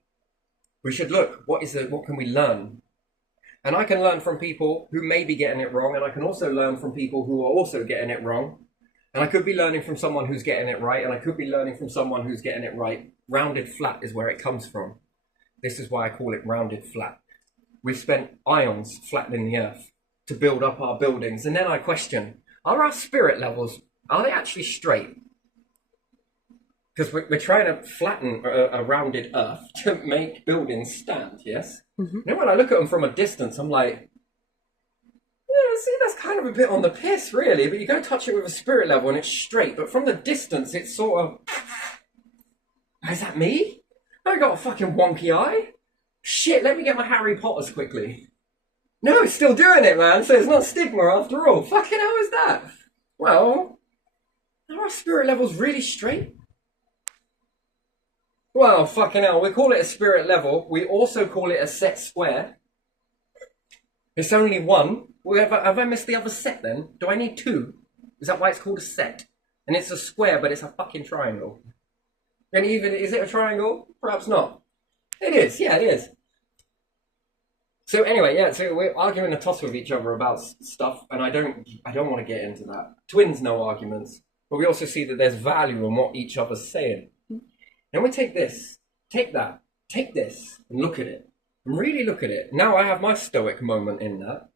We should look, what can we learn? And I can learn from people who may be getting it wrong, and I can also learn from people who are also getting it wrong. And I could be learning from someone who's getting it right, and I could be learning from someone who's getting it right. Rounded flat is where it comes from. This is why I call it rounded flat. We've spent ions flattening the Earth to build up our buildings. And then I question, are our spirit levels, are they actually straight? Because we're trying to flatten a rounded Earth to make buildings stand, yes? Then when I look at them from a distance, I'm like, yeah, see, that's kind of a bit on the piss, really. But you go touch it with a spirit level and it's straight. But from the distance, it's sort of, is that me? I got a fucking wonky eye. Shit, let me get my Harry Potters quickly. No, it's still doing it, man. So it's not stigma after all. Fucking how is that? Well, are our spirit levels really straight? Well, fucking hell, we call it a spirit level. We also call it a set square. It's only one. Have I missed the other set then? Do I need two? Is that why it's called a set? And it's a square, but it's a fucking triangle. And even, is it a triangle? Perhaps not. It is, yeah, it is. So anyway, yeah, so we're arguing a toss with each other about stuff, and I don't want to get into that. Twins, no arguments. But we also see that there's value in what each other's saying. Then we take this, take that, take this, and look at it. and really look at it. Now I have my stoic moment in that.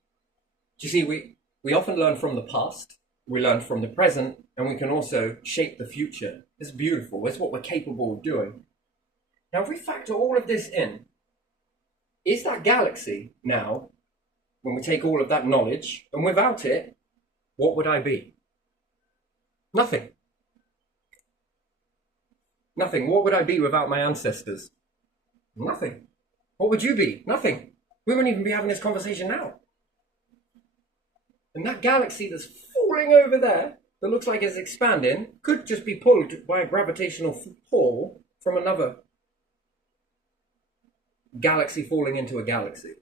Do you see, we often learn from the past, we learn from the present, and we can also shape the future. It's beautiful. It's what we're capable of doing. Now, if we factor all of this in, is that galaxy now, when we take all of that knowledge, and without it, what would I be? Nothing. Nothing. What would I be without my ancestors? Nothing. What would you be? Nothing. We wouldn't even be having this conversation now. And that galaxy that's falling over there, that looks like it's expanding, could just be pulled by a gravitational pull from another galaxy falling into a galaxy.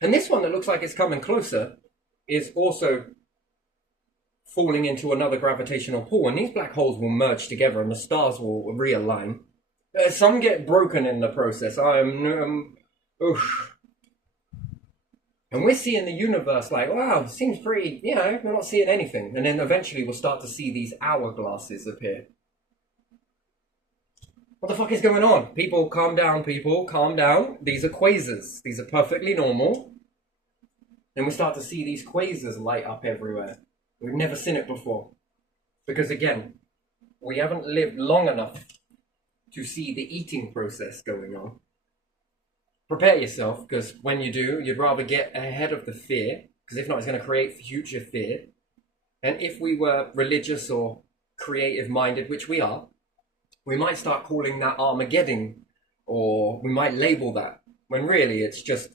And this one that looks like it's coming closer is also falling into another gravitational pull, and these black holes will merge together and the stars will realign. Some get broken in the process. And we're seeing the universe like, wow, seems pretty, we're not seeing anything. And then eventually we'll start to see these hourglasses appear. What the fuck is going on? People, calm down, people, calm down. These are quasars. These are perfectly normal. Then we start to see these quasars light up everywhere. We've never seen it before. Because again, we haven't lived long enough to see the eating process going on. Prepare yourself, because when you do, you'd rather get ahead of the fear, because if not, it's going to create future fear. And if we were religious or creative-minded, which we are, we might start calling that Armageddon, or we might label that, when really it's just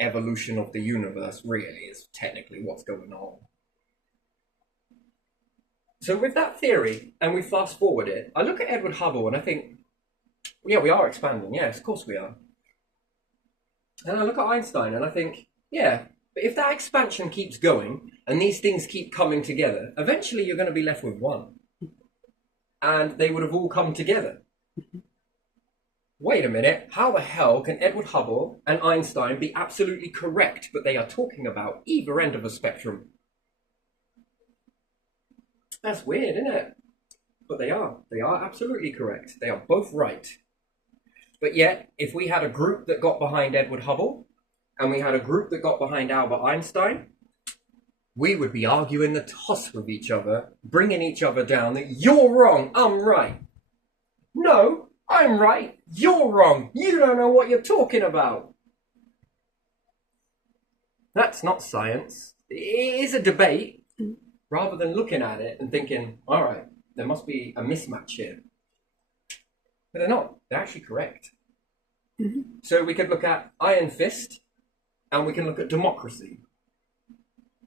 evolution of the universe, really, is technically what's going on. So with that theory, and we fast forward it, I look at Edward Hubble and I think, yeah, we are expanding. Yes, of course we are. And I look at Einstein and I think, yeah, but if that expansion keeps going and these things keep coming together, eventually you're going to be left with one. And they would have all come together. Wait a minute, how the hell can Edward Hubble and Einstein be absolutely correct, but they are talking about either end of a spectrum? That's weird, isn't it? But they are absolutely correct. They are both right. But yet, if we had a group that got behind Edward Hubble, and we had a group that got behind Albert Einstein, we would be arguing the toss with each other, bringing each other down, that you're wrong, I'm right. No, I'm right, you're wrong, you don't know what you're talking about. That's not science. It is a debate, rather than looking at it and thinking, all right, there must be a mismatch here. But they're not. They're actually correct. Mm-hmm. So we could look at Iron Fist, and we can look at democracy.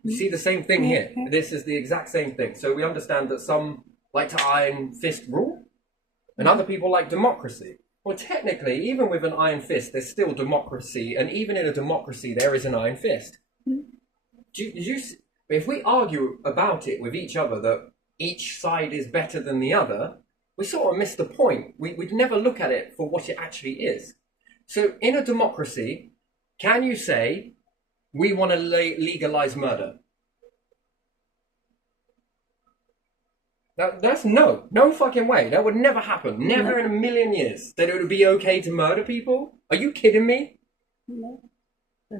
You see the same thing here. This is the exact same thing. So we understand that some like to Iron Fist rule, and other people like democracy. Well, technically, even with an Iron Fist, there's still democracy, and even in a democracy, there is an Iron Fist. If we argue about it with each other, that each side is better than the other, we sort of miss the point. We'd never look at it for what it actually is. So in a democracy, can you say, we want to legalize murder? That's no fucking way. That would never happen. Never in a million years. That it would be okay to murder people? Are you kidding me? No.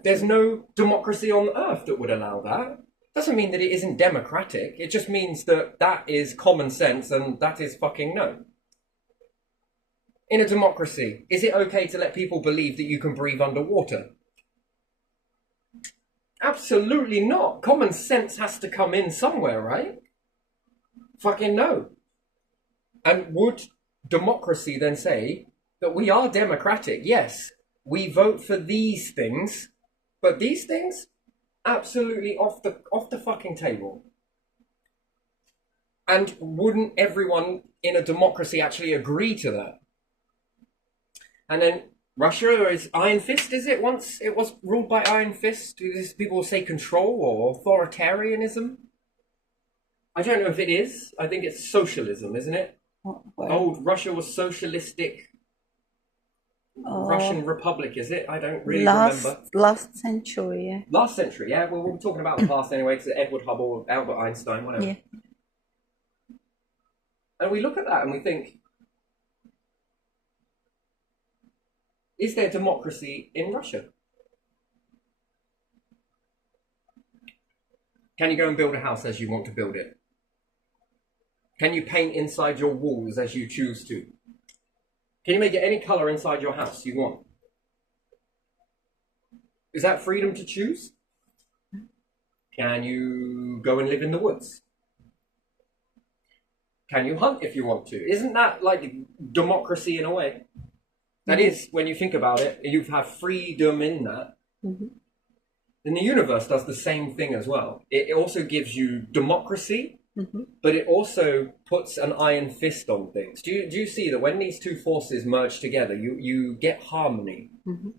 There's no democracy on earth that would allow that. Doesn't mean that it isn't democratic. It just means that that is common sense, and that is fucking no. In a democracy, is it okay to let people believe that you can breathe underwater? Absolutely not. Common sense has to come in somewhere, right? Fucking no. And would democracy then say that we are democratic? Yes, we vote for these things, but these things? Absolutely off the fucking table. And wouldn't everyone in a democracy actually agree to that? And then Russia is Iron Fist, is it? Once it was ruled by Iron Fist, people will say control or authoritarianism. I don't know if it is. I think it's socialism, isn't it? Old Russia was socialistic. Russian Republic, is it? I don't really remember. Last century, yeah. Last century, yeah. Well, we're talking about the past anyway, because Edward Hubble, Albert Einstein, whatever. Yeah. And we look at that and we think, Is there democracy in Russia? Can you go and build a house as you want to build it? Can you paint inside your walls as you choose to? Can you make it any color inside your house you want? Is that freedom to choose? Can you go and live in the woods? Can you hunt if you want to? Isn't that like democracy in a way? That is, when you think about it, you have freedom in that. Mm-hmm. And the universe does the same thing as well. It also gives you democracy, Mm-hmm. but it also puts an iron fist on things. Do you see that when these two forces merge together, you get harmony? Mm-hmm.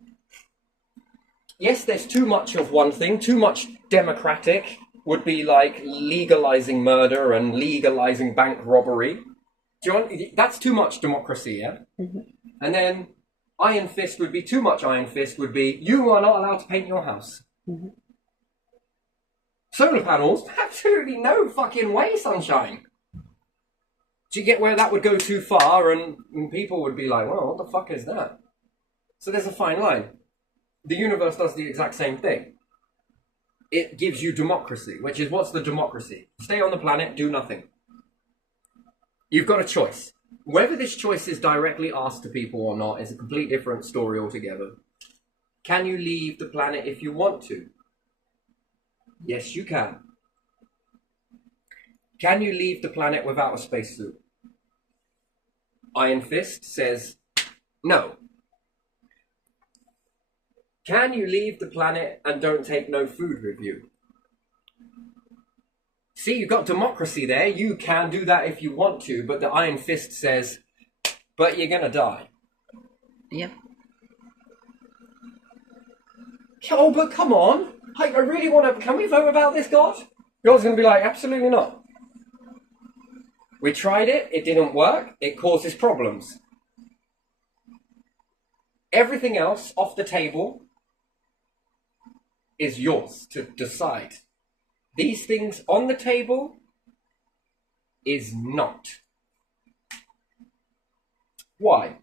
Yes, there's too much of one thing. Too much democratic would be like legalizing murder and legalizing bank robbery. That's too much democracy, yeah? Mm-hmm. And then iron fist would be too much iron fist would be you are not allowed to paint your house. Mm-hmm. Solar panels? Absolutely no fucking way, sunshine. Do you get where that would go too far and people would be like, well, what the fuck is that? So there's a fine line. The universe does the exact same thing. It gives you democracy, which is what's the democracy? Stay on the planet, do nothing. You've got a choice. Whether this choice is directly asked to people or not is a complete different story altogether. Can you leave the planet if you want to? Yes, you can. Can you leave the planet without a spacesuit? Iron Fist says no. Can you leave the planet and don't take no food with you? See, you've got democracy there. You can do that if you want to, but the Iron Fist says, but you're gonna die. Yep. Oh, but come on. I really want to... Can we vote about this, God? God's going to be like, absolutely not. We tried it. It didn't work. It causes problems. Everything else off the table is yours to decide. These things on the table is not. Why?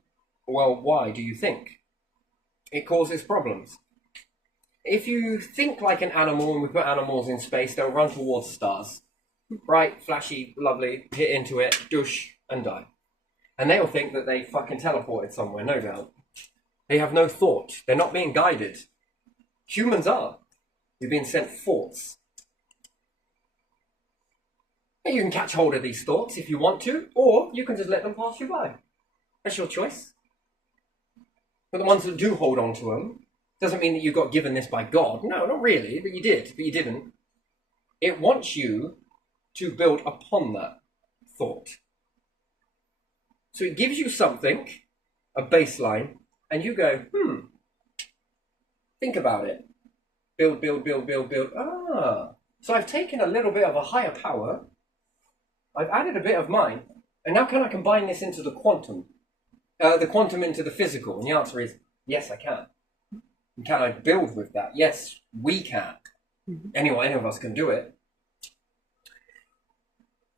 Well, why do you think? It causes problems. If you think like an animal, and we put animals in space, they'll run towards stars. Bright, flashy, lovely, hit into it, douche, and die. And they'll think that they fucking teleported somewhere, no doubt. They have no thought. They're not being guided. Humans are. You've been sent thoughts. And you can catch hold of these thoughts if you want to, or you can just let them pass you by. That's your choice. But the ones that do hold on to them, doesn't mean that you got given this by God. No, not really, but you did, but you didn't. It wants you to build upon that thought. So it gives you something, a baseline, and you go, think about it. Build, build, build, build, build. So I've taken a little bit of a higher power, I've added a bit of mine, and now can I combine this into the quantum into the physical? And the answer is, yes, I can. And can I build with that? Yes, we can. Mm-hmm. Anyway, any of us can do it.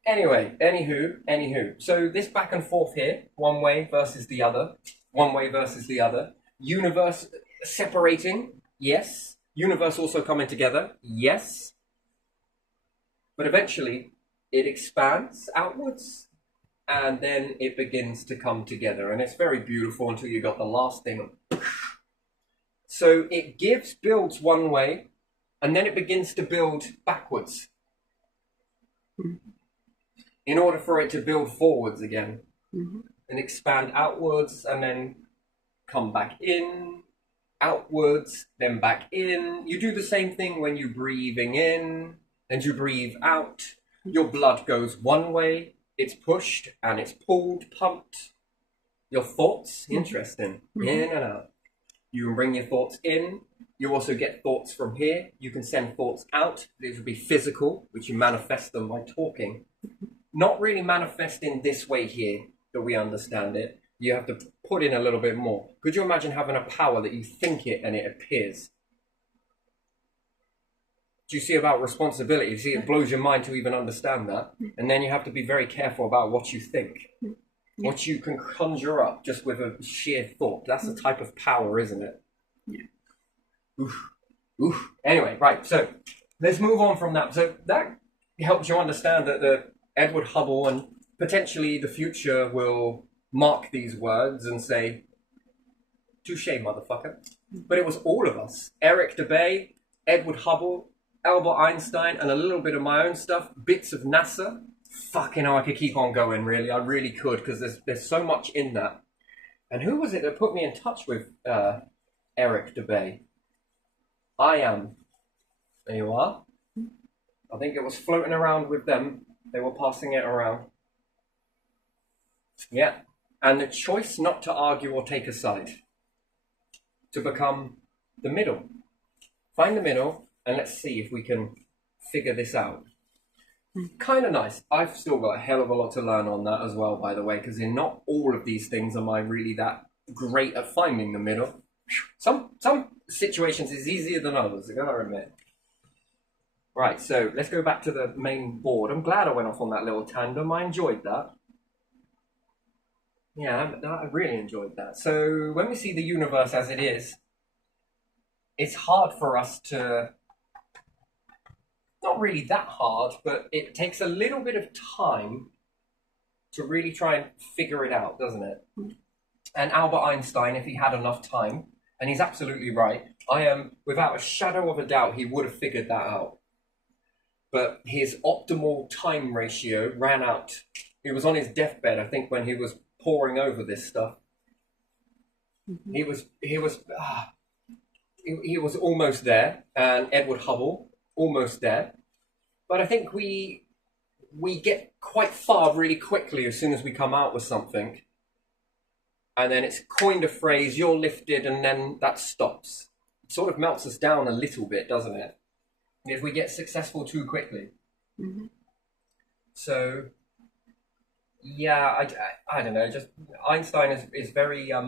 Anyway, anywho. So this back and forth here, one way versus the other. Universe separating, yes. Universe also coming together, yes. But eventually, it expands outwards, and then it begins to come together. And it's very beautiful until you got the last thing. So it builds one way, and then it begins to build backwards in order for it to build forwards again and expand outwards and then come back in, outwards, then back in. You do the same thing when you're breathing in and you breathe out. Your blood goes one way, it's pushed and it's pulled, pumped. Your thoughts, interesting, in and out. You can bring your thoughts in. You also get thoughts from here. You can send thoughts out. These would be physical, which you manifest them by talking. Not really manifest in this way here that we understand it. You have to put in a little bit more. Could you imagine having a power that you think it and it appears? Do you see about responsibility? You see, it blows your mind to even understand that. And then you have to be very careful about what you think. what you can conjure up just with a sheer thought. That's a type of power, isn't it? Yeah. Oof. Oof. Anyway, right, so let's move on from that. So that helps you understand that the Edward Hubble and potentially the future will mark these words and say, touche, motherfucker. But it was all of us. Eric Dubay, Edward Hubble, Albert Einstein, and a little bit of my own stuff, bits of NASA. Fucking hell, I could keep on going, really. I really could, because there's so much in that. And who was it that put me in touch with Eric Dubay? I am. There you are. I think it was floating around with them. They were passing it around. Yeah. And the choice not to argue or take a side. To become the middle. Find the middle, and let's see if we can figure this out. Kind of nice. I've still got a hell of a lot to learn on that as well, by the way, because in not all of these things am I really that great at finding the middle. Some situations is easier than others, I gotta admit. Right, so let's go back to the main board. I'm glad I went off on that little tandem. I enjoyed that. Yeah, I really enjoyed that. So when we see the universe as it is, it's hard for us to... Not really that hard, but it takes a little bit of time to really try and figure it out, doesn't it? And Albert Einstein, if he had enough time, and he's absolutely right, without a shadow of a doubt, he would have figured that out. But his optimal time ratio ran out. He was on his deathbed, I think, when he was poring over this stuff. Mm-hmm. He was almost there, and Edward Hubble almost there. But I think we get quite far really quickly as soon as we come out with something. And then it's coined a phrase, you're lifted, and then that stops. It sort of melts us down a little bit, doesn't it? If we get successful too quickly. Mm-hmm. So, yeah, I don't know, just Einstein is very... I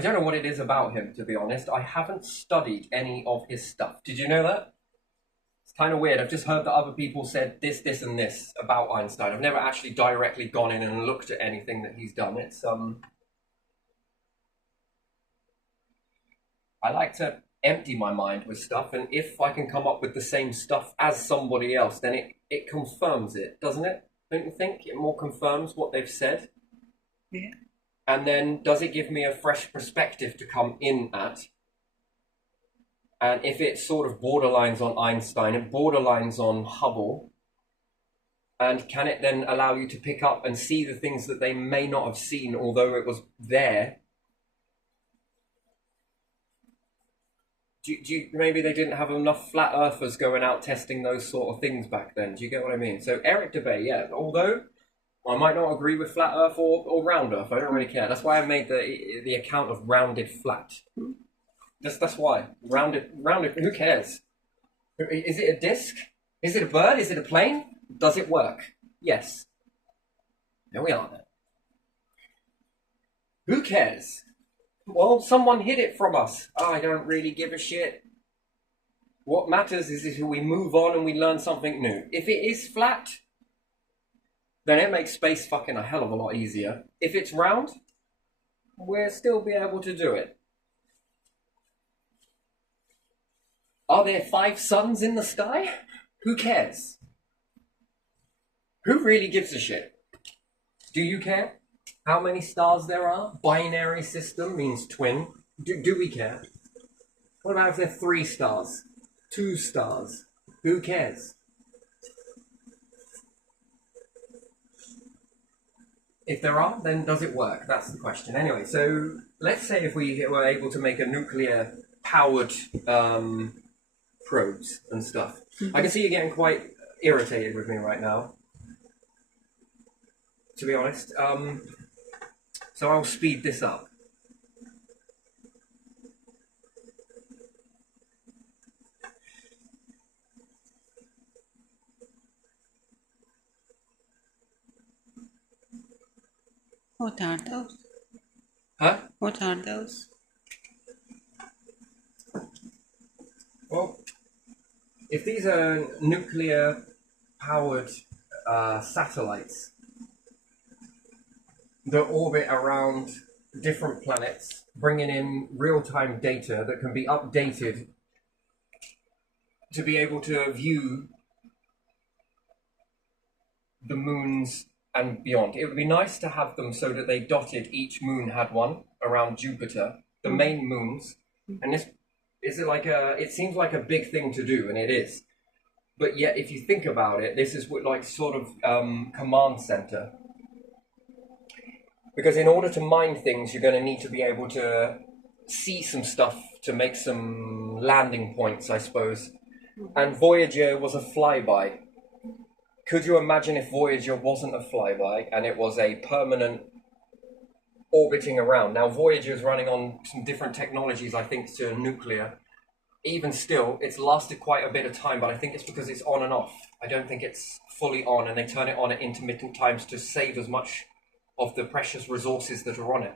don't know what it is about him, to be honest. I haven't studied any of his stuff. Did you know that? It's kind of weird. I've just heard that other people said this, and this about Einstein. I've never actually directly gone in and looked at anything that he's done. It's I like to empty my mind with stuff, and if I can come up with the same stuff as somebody else, then it confirms it, doesn't it? Don't you think? It more confirms what they've said. Yeah. And then does it give me a fresh perspective to come in at? And if it sort of borderlines on Einstein, it borderlines on Hubble, and can it then allow you to pick up and see the things that they may not have seen, although it was there? Maybe they didn't have enough flat earthers going out testing those sort of things back then. Do you get what I mean? So Eric Dubay, yeah, although I might not agree with flat earth or round earth, I don't really care. That's why I made the account of rounded flat. That's why. Rounded, who cares? Is it a disc? Is it a bird? Is it a plane? Does it work? Yes. There we are then. Who cares? Well, someone hid it from us. I don't really give a shit. What matters is if we move on and we learn something new. If it is flat, then it makes space fucking a hell of a lot easier. If it's round, we'll still be able to do it. Are there 5 suns in the sky? Who cares? Who really gives a shit? Do you care how many stars there are? Binary system means twin. Do we care? What about if there are 3 stars? 2 stars? Who cares? If there are, then does it work? That's the question. Anyway, so let's say if we were able to make a nuclear-powered probes and stuff. Mm-hmm. I can see you getting quite irritated with me right now, to be honest. So I'll speed this up. What are those? Huh? What are those? Well, if these are nuclear-powered satellites, that orbit around different planets, bringing in real-time data that can be updated to be able to view the moons and beyond. It would be nice to have them so that they dotted, each moon had one around Jupiter, the main moons. And this is it seems like a big thing to do, and it is. But yet, if you think about it, this is what, like, sort of command center. Because in order to mine things, you're going to need to be able to see some stuff to make some landing points, I suppose. And Voyager was a flyby. Could you imagine if Voyager wasn't a flyby and it was a permanent orbiting around? Now, Voyager is running on some different technologies, I think, to nuclear. Even still, it's lasted quite a bit of time, but I think it's because it's on and off. I don't think it's fully on, and they turn it on at intermittent times to save as much of the precious resources that are on it.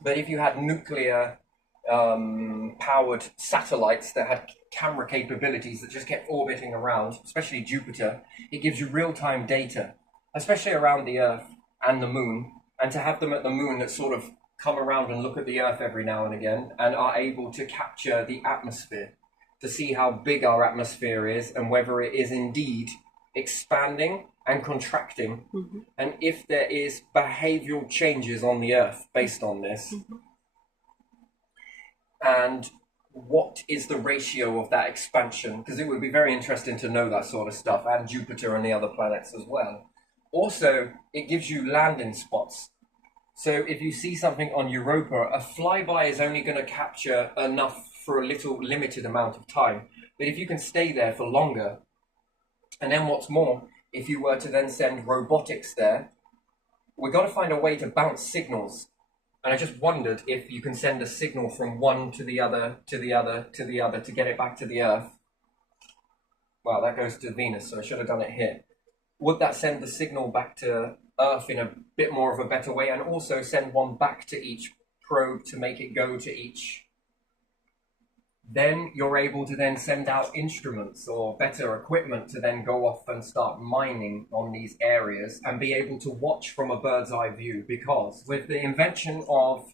But if you had nuclear powered satellites that had camera capabilities that just kept orbiting around, especially Jupiter, it gives you real-time data, especially around the Earth and the Moon. And to have them at the Moon that sort of come around and look at the Earth every now and again and are able to capture the atmosphere, to see how big our atmosphere is and whether it is indeed expanding and contracting, and if there is behavioral changes on the Earth based on this, and what is the ratio of that expansion, because it would be very interesting to know that sort of stuff, and Jupiter and the other planets as well. Also, it gives you landing spots. So if you see something on Europa, a flyby is only going to capture enough for a little limited amount of time. But if you can stay there for longer, and then what's more, if you were to then send robotics there, we've got to find a way to bounce signals. And I just wondered if you can send a signal from one to the other, to the other, to the other, to get it back to the Earth. Well, that goes to Venus, so I should have done it here. Would that send the signal back to Earth in a bit more of a better way, and also send one back to each probe to make it go to each? Then you're able to then send out instruments or better equipment to then go off and start mining on these areas and be able to watch from a bird's eye view. Because with the invention of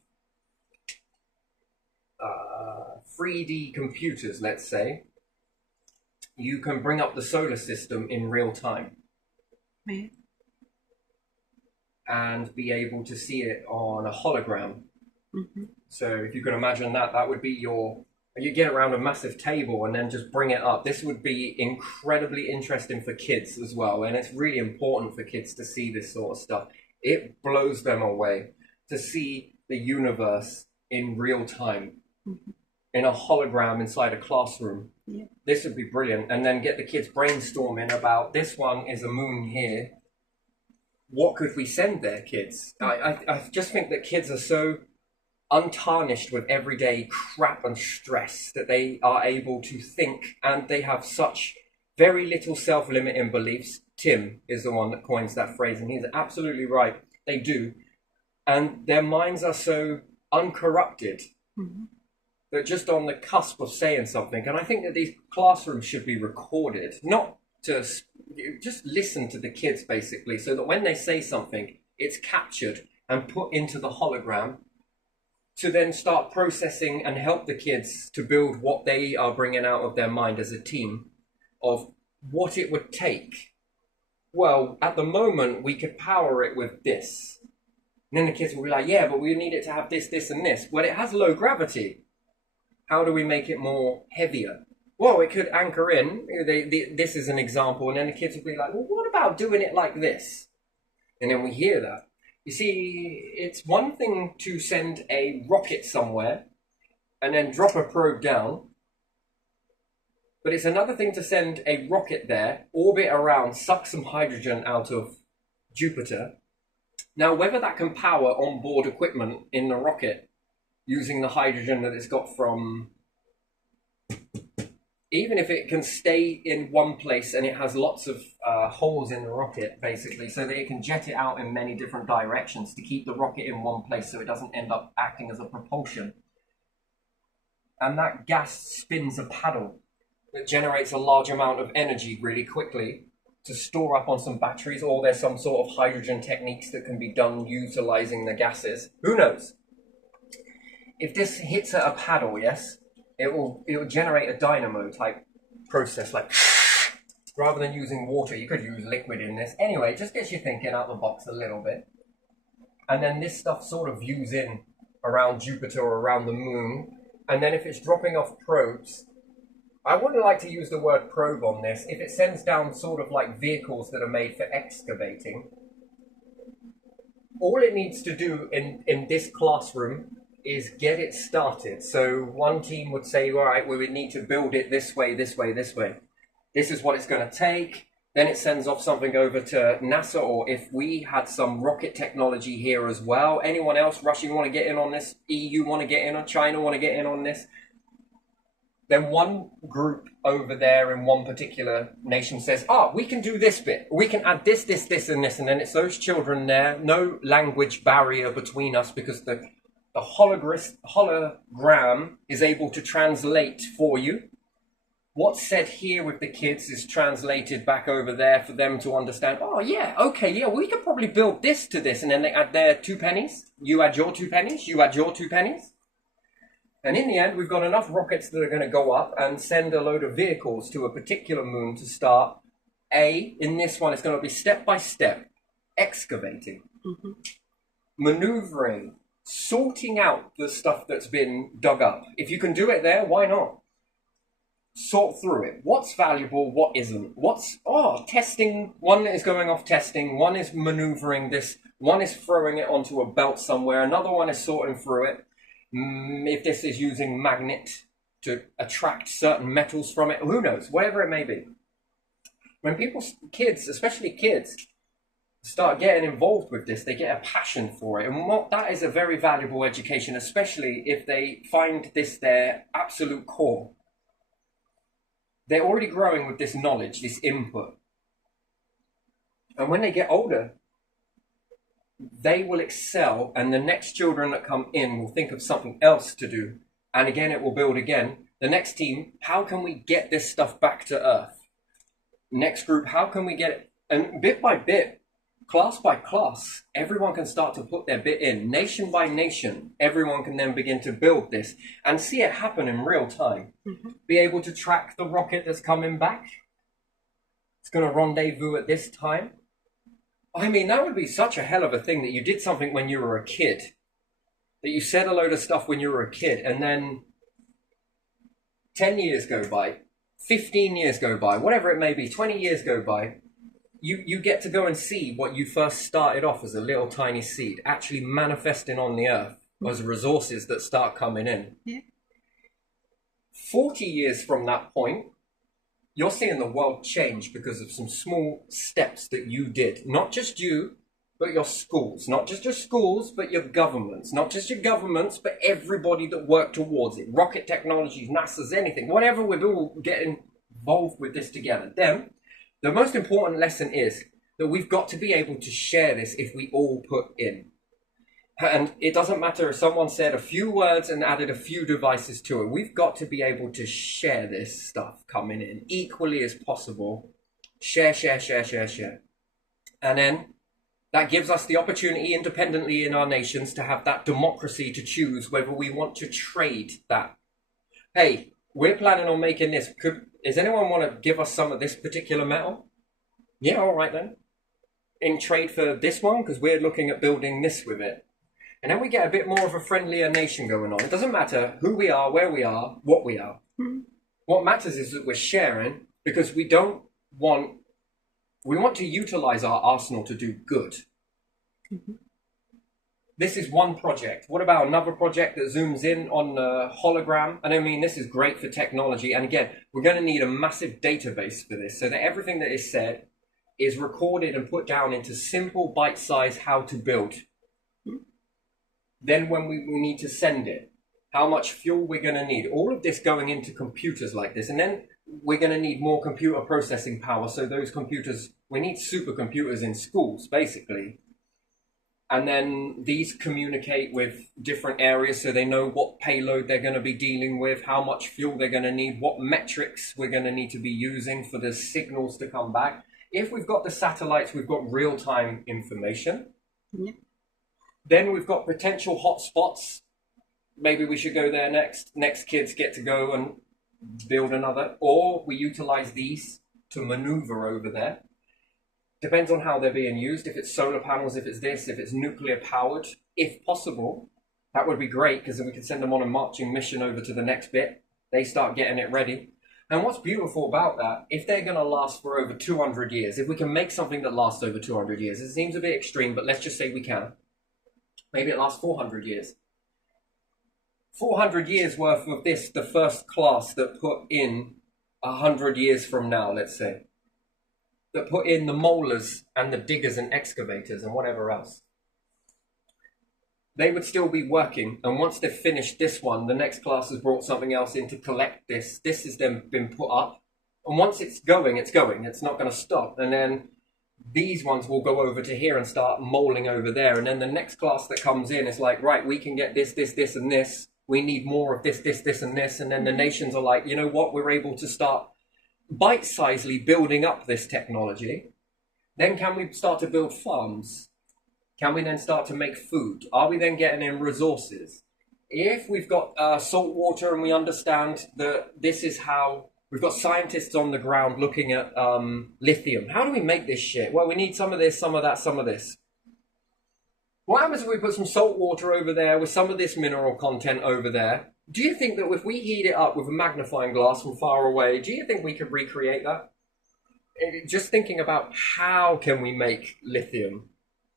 3D computers, let's say, you can bring up the solar system in real time. Yeah. And be able to see it on a hologram. So if you could imagine that, that would be you get around a massive table and then just bring it up. This would be incredibly interesting for kids as well. And it's really important for kids to see this sort of stuff. It blows them away to see the universe in real time, in a hologram inside a classroom. Yeah. This would be brilliant. And then get the kids brainstorming about, this one is a moon here. What could we send there, kids? I just think that kids are so untarnished with everyday crap and stress that they are able to think, and they have such very little self-limiting beliefs. Tim is the one that coins that phrase, and he's absolutely right. They do. And their minds are so uncorrupted that just on the cusp of saying something. And I think that these classrooms should be recorded, not to just listen to the kids, basically, so that when they say something, it's captured and put into the hologram to then start processing and help the kids to build what they are bringing out of their mind as a team of what it would take. Well, at the moment, we could power it with this. And then the kids will be like, yeah, but we need it to have this, this, and this. Well, it has low gravity. How do we make it more heavier? Well, it could anchor in. This is an example. And then the kids will be like, well, what about doing it like this? And then we hear that. You see, it's one thing to send a rocket somewhere and then drop a probe down. But it's another thing to send a rocket there, orbit around, suck some hydrogen out of Jupiter. Now, whether that can power onboard equipment in the rocket using the hydrogen that it's got from... Even if it can stay in one place and it has lots of holes in the rocket, basically, so that it can jet it out in many different directions to keep the rocket in one place so it doesn't end up acting as a propulsion. And that gas spins a paddle that generates a large amount of energy really quickly. to store up on some batteries, or there's some sort of hydrogen techniques that can be done utilizing the gases. Who knows? If this hits at a paddle, yes, it will generate a dynamo type process, like rather than using water, you could use liquid in this. Anyway, it just gets you thinking out the box a little bit. And then this stuff sort of views in around Jupiter or around the moon. And then if it's dropping off probes, I wouldn't like to use the word probe on this. If it sends down sort of like vehicles that are made for excavating, all it needs to do in this classroom is get it started. So one team would say, all right, we would need to build it this way, this way, this way. This is what it's going to take. Then it sends off something over to NASA, or if we had some rocket technology here as well. Anyone else, Russia, want to get in on this? EU want to get in, or China want to get in on this? Then one group over there in one particular nation says, we can do this bit. We can add this, this, this, and this. And then it's those children there. No language barrier between us, because the hologram is able to translate for you. What's said here with the kids is translated back over there for them to understand. Oh, yeah, okay, yeah, we could probably build this to this. And then they add their 2 pennies. You add your 2 pennies. You add your 2 pennies. And in the end, we've got enough rockets that are going to go up and send a load of vehicles to a particular moon to start. In this one, it's going to be step by step, excavating, maneuvering, sorting out the stuff that's been dug up. If you can do it there, why not? Sort through it. What's valuable, what isn't? Testing. One is going off testing. One is maneuvering this. One is throwing it onto a belt somewhere. Another one is sorting through it. If this is using magnet to attract certain metals from it, who knows, whatever it may be. When kids, especially kids, start getting involved with this, they get a passion for it. And that is a very valuable education, especially if they find this their absolute core. They're already growing with this knowledge, this input. And when they get older, they will excel, and the next children that come in will think of something else to do. And again, it will build again. The next team, how can we get this stuff back to Earth? Next group, how can we get it? And bit by bit, class by class, everyone can start to put their bit in. Nation by nation, everyone can then begin to build this and see it happen in real time. Be able to track the rocket that's coming back. It's going to rendezvous at this time. I mean, that would be such a hell of a thing, that you did something when you were a kid. That you said a load of stuff when you were a kid, and then 10 years go by, 15 years go by, whatever it may be, 20 years go by, you get to go and see what you first started off as a little tiny seed, actually manifesting on the earth as resources that start coming in. Yeah. 40 years from that point, you're seeing the world change because of some small steps that you did. Not just you, but your schools. Not just your schools, but your governments. Not just your governments, but everybody that worked towards it. Rocket technologies, NASA's, anything. Whatever, we're all getting involved with this together. Then, the most important lesson is that we've got to be able to share this if we all put in. And it doesn't matter if someone said a few words and added a few devices to it. We've got to be able to share this stuff coming in equally as possible. Share. And then that gives us the opportunity independently in our nations to have that democracy to choose whether we want to trade that. Hey, we're planning on making this. Does anyone want to give us some of this particular metal? Yeah, all right then. In trade for this one, because we're looking at building this with it. And then we get a bit more of a friendlier nation going on. It doesn't matter who we are, where we are, what we are. What matters is that we're sharing, because we want to utilize our arsenal to do good. This is one project. What about another project that zooms in on the hologram? And I mean, this is great for technology. And again, we're going to need a massive database for this, so that everything that is said is recorded and put down into simple bite-sized how to build. Then when we need to send it, how much fuel we're going to need. All of this going into computers like this. And then we're going to need more computer processing power. So those computers, we need supercomputers in schools, basically. And then these communicate with different areas, so they know what payload they're going to be dealing with, how much fuel they're going to need, what metrics we're going to need to be using for the signals to come back. If we've got the satellites, we've got real-time information. Yeah. Then we've got potential hotspots. Maybe we should go there next. Next kids get to go and build another. Or we utilize these to maneuver over there. Depends on how they're being used. If it's solar panels, if it's this, if it's nuclear powered, if possible, that would be great, because then we could send them on a marching mission over to the next bit. They start getting it ready. And what's beautiful about that, if they're going to last for over 200 years, if we can make something that lasts over 200 years, it seems a bit extreme, but let's just say we can. Maybe it lasts 400 years. 400 years worth of this, the first class that put in 100 years from now, let's say. That put in the molars and the diggers and excavators and whatever else. They would still be working, and once they've finished this one, the next class has brought something else in to collect this. This has then been put up, and once it's going. It's not going to stop. And then these ones will go over to here and start molding over there. And then the next class that comes in is like, right, we can get this, and this. We need more of this, and this. And then the nations are like, you know what? We're able to start bite-sizely building up this technology. Then can we start to build farms? Can we then start to make food? Are we then getting in resources? If we've got salt water and we understand that this is how, we've got scientists on the ground looking at lithium. How do we make this shit? Well, we need some of this, some of that, some of this. What happens if we put some salt water over there with some of this mineral content over there? Do you think that if we heat it up with a magnifying glass from far away, do you think we could recreate that? Just thinking about how can we make lithium,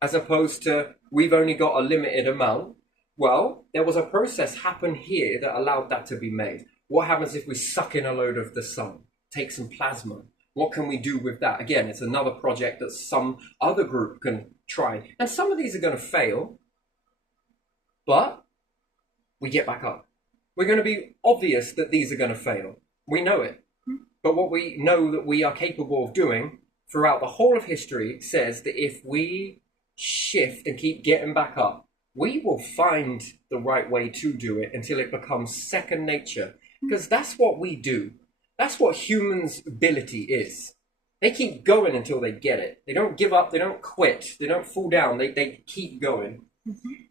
as opposed to we've only got a limited amount. Well, there was a process happen here that allowed that to be made. What happens if we suck in a load of the sun, take some plasma? What can we do with that? Again, it's another project that some other group can try. And some of these are going to fail, but we get back up. We're going to be obvious that these are going to fail. We know it. But what we know that we are capable of doing throughout the whole of history says that if we shift and keep getting back up, we will find the right way to do it until it becomes second nature. Because that's what we do. That's what humans' ability is. They keep going until they get it. They don't give up. They don't quit. They don't fall down. They keep going. Mm-hmm.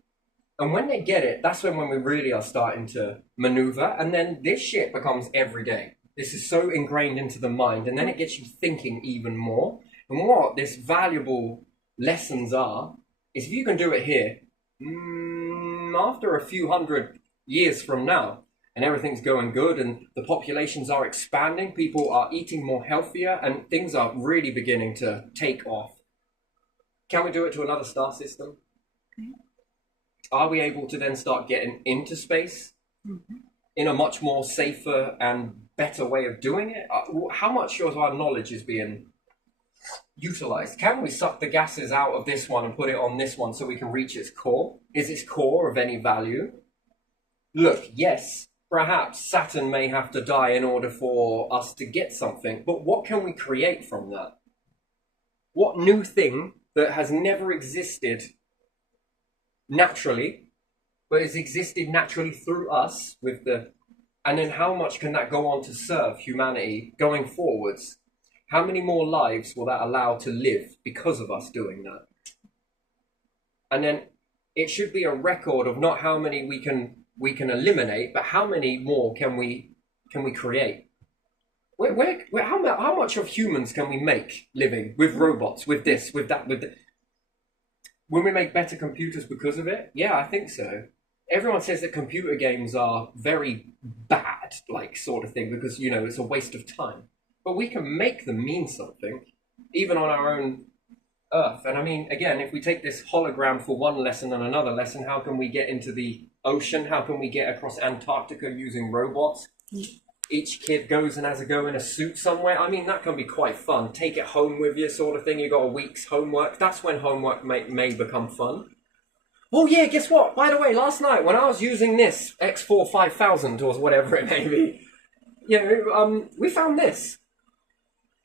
And when they get it, that's when we really are starting to maneuver. And then this shit becomes every day. This is so ingrained into the mind. And then it gets you thinking even more. And what this valuable lessons are, is if you can do it here, after a few hundred years from now, and everything's going good, and the populations are expanding, people are eating more healthier, and things are really beginning to take off. Can we do it to another star system? Okay. Are we able to then start getting into space in a much more safer and better way of doing it? How much of our knowledge is being utilized? Can we suck the gases out of this one and put it on this one so we can reach its core? Is its core of any value? Look, yes, perhaps Saturn may have to die in order for us to get something, but what can we create from that? What new thing that has never existed naturally, but has existed naturally through us with the, and then how much can that go on to serve humanity going forwards? How many more lives will that allow to live because of us doing that? And then it should be a record of not how many we can eliminate, but how many more can we create? How much of humans can we make living with robots, with this, with that, with the... Will we make better computers because of it? Yeah, I think so. Everyone says that computer games are very bad, like sort of thing, because, you know, it's a waste of time. But we can make them mean something, even on our own Earth. And I mean, again, if we take this hologram for one lesson and another lesson, how can we get into the ocean? How can we get across Antarctica using robots? Each kid goes and has a go in a suit somewhere. I mean, that can be quite fun. Take it home with you sort of thing. You got a week's homework. That's when homework may become fun. Oh yeah, guess what? By the way, last night when I was using this X4 5000 or whatever it may be, you know, we found this.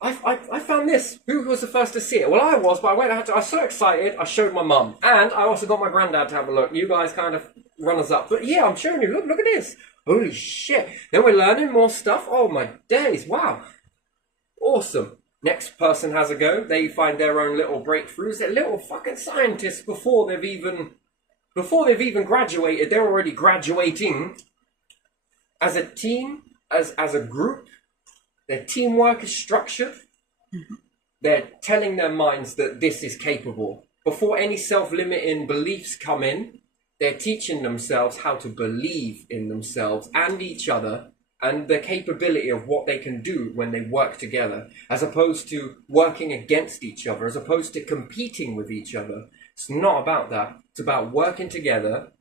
I found this. Who was the first to see it? Well, I was, but I was so excited, I showed my mum. And I also got my granddad to have a look. You guys kind of run us up. But yeah, I'm showing you. Look at this. Holy shit. Then we're learning more stuff. Oh my days. Wow. Awesome. Next person has a go. They find their own little breakthroughs. They're little fucking scientists before they've even graduated. They're already graduating as a team, as a group. Their teamwork is structured. They're telling their minds that this is capable. Before any self-limiting beliefs come in, they're teaching themselves how to believe in themselves and each other and the capability of what they can do when they work together, as opposed to working against each other, as opposed to competing with each other. It's not about that. It's about working together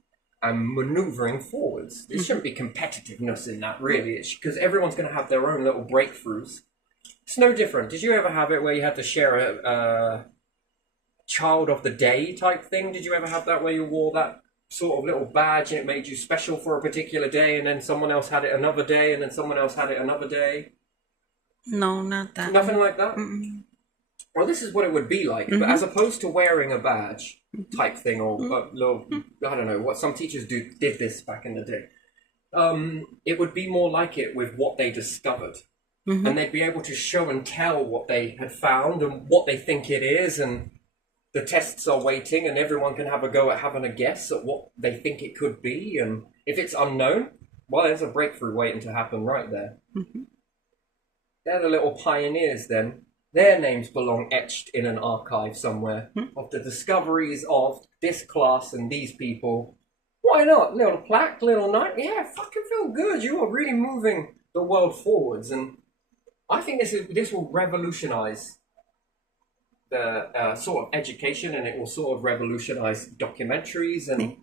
and maneuvering forwards. There shouldn't be competitiveness in that, really. It's because everyone's going to have their own little breakthroughs. It's no different. Did you ever have it where you had to share a child of the day type thing? Did you ever have that where you wore that sort of little badge and it made you special for a particular day, and then someone else had it another day, and then someone else had it another day? No, not that. Nothing like that? Well, this is what it would be like, but as opposed to wearing a badge type thing, or a little, I don't know, what some teachers did this back in the day. It would be more like it with what they discovered. And they'd be able to show and tell what they had found and what they think it is, and the tests are waiting, and everyone can have a go at having a guess at what they think it could be. And if it's unknown, well, there's a breakthrough waiting to happen right there. They're the little pioneers then. Their names belong etched in an archive somewhere of the discoveries of this class and these people. Why not? Little plaque, little night. Yeah, fucking feel good. You are really moving the world forwards. And I think this will revolutionize the sort of education, and it will sort of revolutionize documentaries. And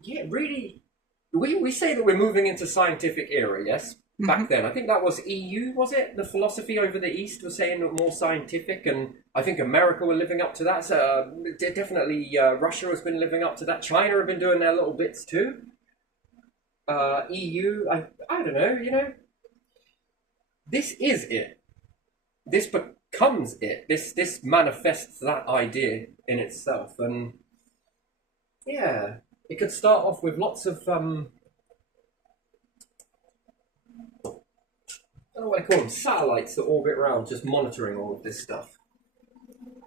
yeah, really, we say that we're moving into scientific era, yes? Back then, I think that was EU, was it? The philosophy over the East was saying that more scientific, and I think America were living up to that. So definitely Russia has been living up to that. China have been doing their little bits too. EU, I don't know, you know. This is it. This becomes it. This manifests that idea in itself. And yeah, it could start off with lots of I don't know what I call them, satellites that orbit around, just monitoring all of this stuff.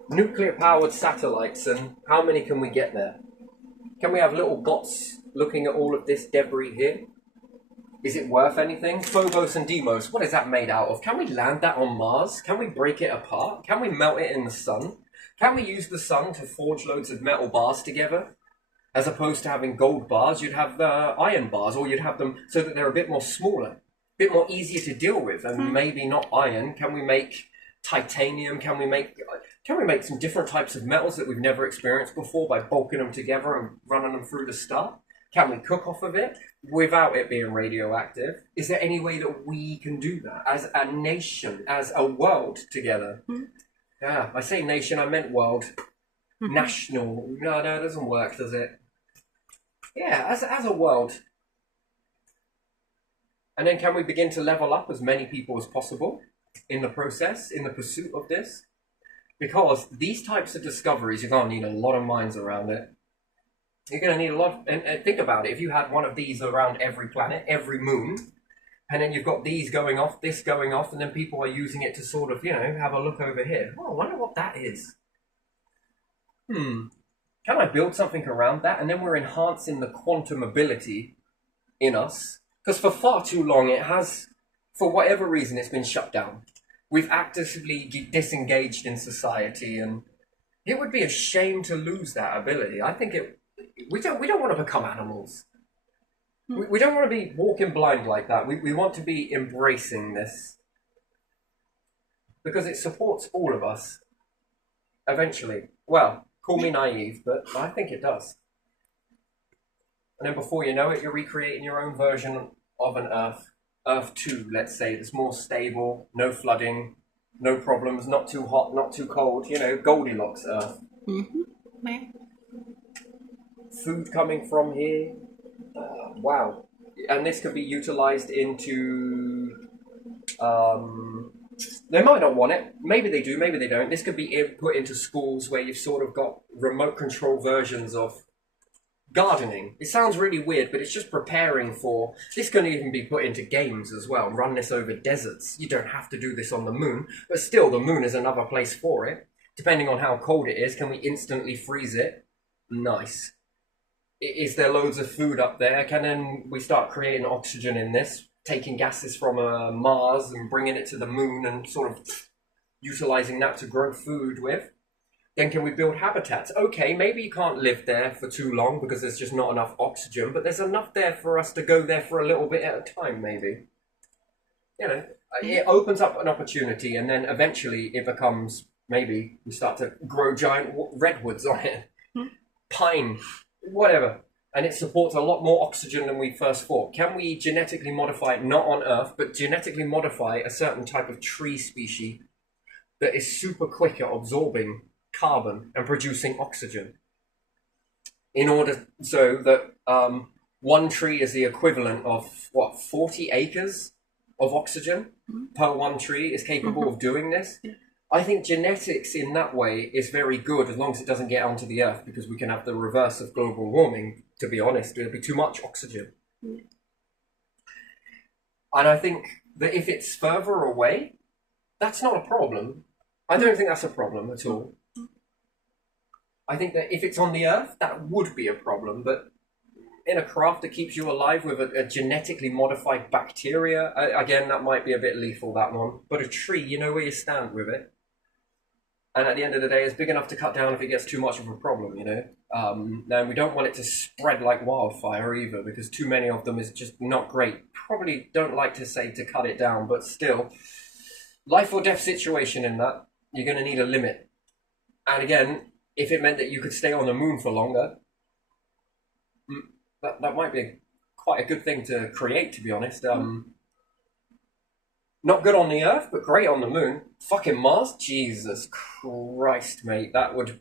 Nuclear-powered satellites, and how many can we get there? Can we have little bots looking at all of this debris here? Is it worth anything? Phobos and Deimos, what is that made out of? Can we land that on Mars? Can we break it apart? Can we melt it in the sun? Can we use the sun to forge loads of metal bars together? As opposed to having gold bars, you'd have iron bars, or you'd have them so that they're a bit more smaller. Bit more easier to deal with, and maybe not iron. Can we make titanium? Can we make some different types of metals that we've never experienced before by bulking them together and running them through the start? Can we cook off of it without it being radioactive? Is there any way that we can do that as a nation, as a world together? Yeah, I say nation, I meant world. National. No, it doesn't work, does it? Yeah, as a world. And then can we begin to level up as many people as possible in the process, in the pursuit of this? Because these types of discoveries, you're going to need a lot of minds around it. You're going to need a lot, and think about it, if you had one of these around every planet, every moon, and then you've got these going off, this going off, and then people are using it to sort of, you know, have a look over here. Oh, I wonder what that is. Can I build something around that? And then we're enhancing the quantum ability in us. Because for far too long, it has, for whatever reason, it's been shut down. We've actively disengaged in society, and it would be a shame to lose that ability. I think we don't want to become animals. We don't want to be walking blind like that. We want to be embracing this. Because it supports all of us. Eventually. Well, call me naive, but I think it does. And then before you know it, you're recreating your own version of an Earth 2, let's say, that's more stable, no flooding, no problems, not too hot, not too cold, you know, Goldilocks Earth. Food coming from here. Wow. And this could be utilized into... they might not want it. Maybe they do, maybe they don't. This could be put into schools where you've sort of got remote control versions of gardening. It sounds really weird, but it's just preparing for... This can even be put into games as well. Run this over deserts. You don't have to do this on the moon, but still, the moon is another place for it. Depending on how cold it is, can we instantly freeze it? Nice. Is there loads of food up there? Can then we start creating oxygen in this, taking gases from Mars and bringing it to the moon and sort of utilizing that to grow food with? Then can we build habitats? Okay, maybe you can't live there for too long because there's just not enough oxygen, but there's enough there for us to go there for a little bit at a time, maybe. You know, it opens up an opportunity, and then eventually it becomes, maybe we start to grow giant redwoods on it. Pine, whatever. And it supports a lot more oxygen than we first thought. Can we genetically modify, not on Earth, but genetically modify a certain type of tree species that is super quick at absorbing carbon and producing oxygen, in order so that one tree is the equivalent of 40 acres of oxygen per one tree is capable of doing this. I think genetics in that way is very good, as long as it doesn't get onto the Earth, because we can have the reverse of global warming. To be honest, there'll be too much oxygen. And I think that if it's further away, that's not a problem. I don't think that's a problem at all. I think that if it's on the Earth, that would be a problem, but in a craft that keeps you alive with a genetically modified bacteria, again, that might be a bit lethal, that one. But a tree, you know where you stand with it. And at the end of the day, it's big enough to cut down if it gets too much of a problem, you know. And we don't want it to spread like wildfire either, because too many of them is just not great. Probably don't like to say to cut it down, but still, life or death situation in that, you're going to need a limit. And again, if it meant that you could stay on the moon for longer, that might be quite a good thing to create, to be honest. Not good on the Earth, but great on the moon. Fucking Mars? Jesus Christ, mate. That would...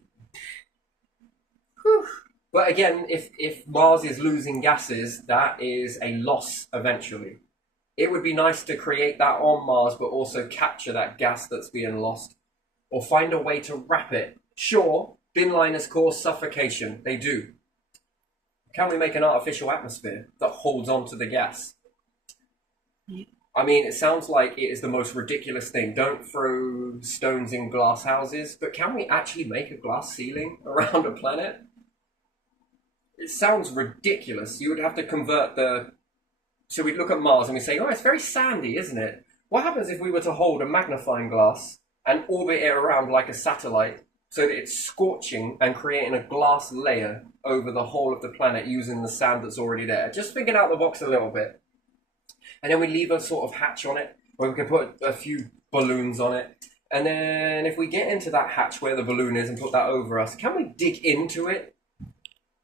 Whew. But again, if Mars is losing gases, that is a loss eventually. It would be nice to create that on Mars, but also capture that gas that's being lost. Or find a way to wrap it. Sure, bin liners cause suffocation. They do. Can we make an artificial atmosphere that holds on to the gas? I mean, it sounds like it is the most ridiculous thing. Don't throw stones in glass houses, but can we actually make a glass ceiling around a planet? It sounds ridiculous. You would have to convert the... So we'd look at Mars and we say, oh, it's very sandy, isn't it? What happens if we were to hold a magnifying glass and orbit it around like a satellite so that it's scorching and creating a glass layer over the whole of the planet using the sand that's already there? Just thinking out the box a little bit. And then we leave a sort of hatch on it where we can put a few balloons on it. And then if we get into that hatch where the balloon is and put that over us, can we dig into it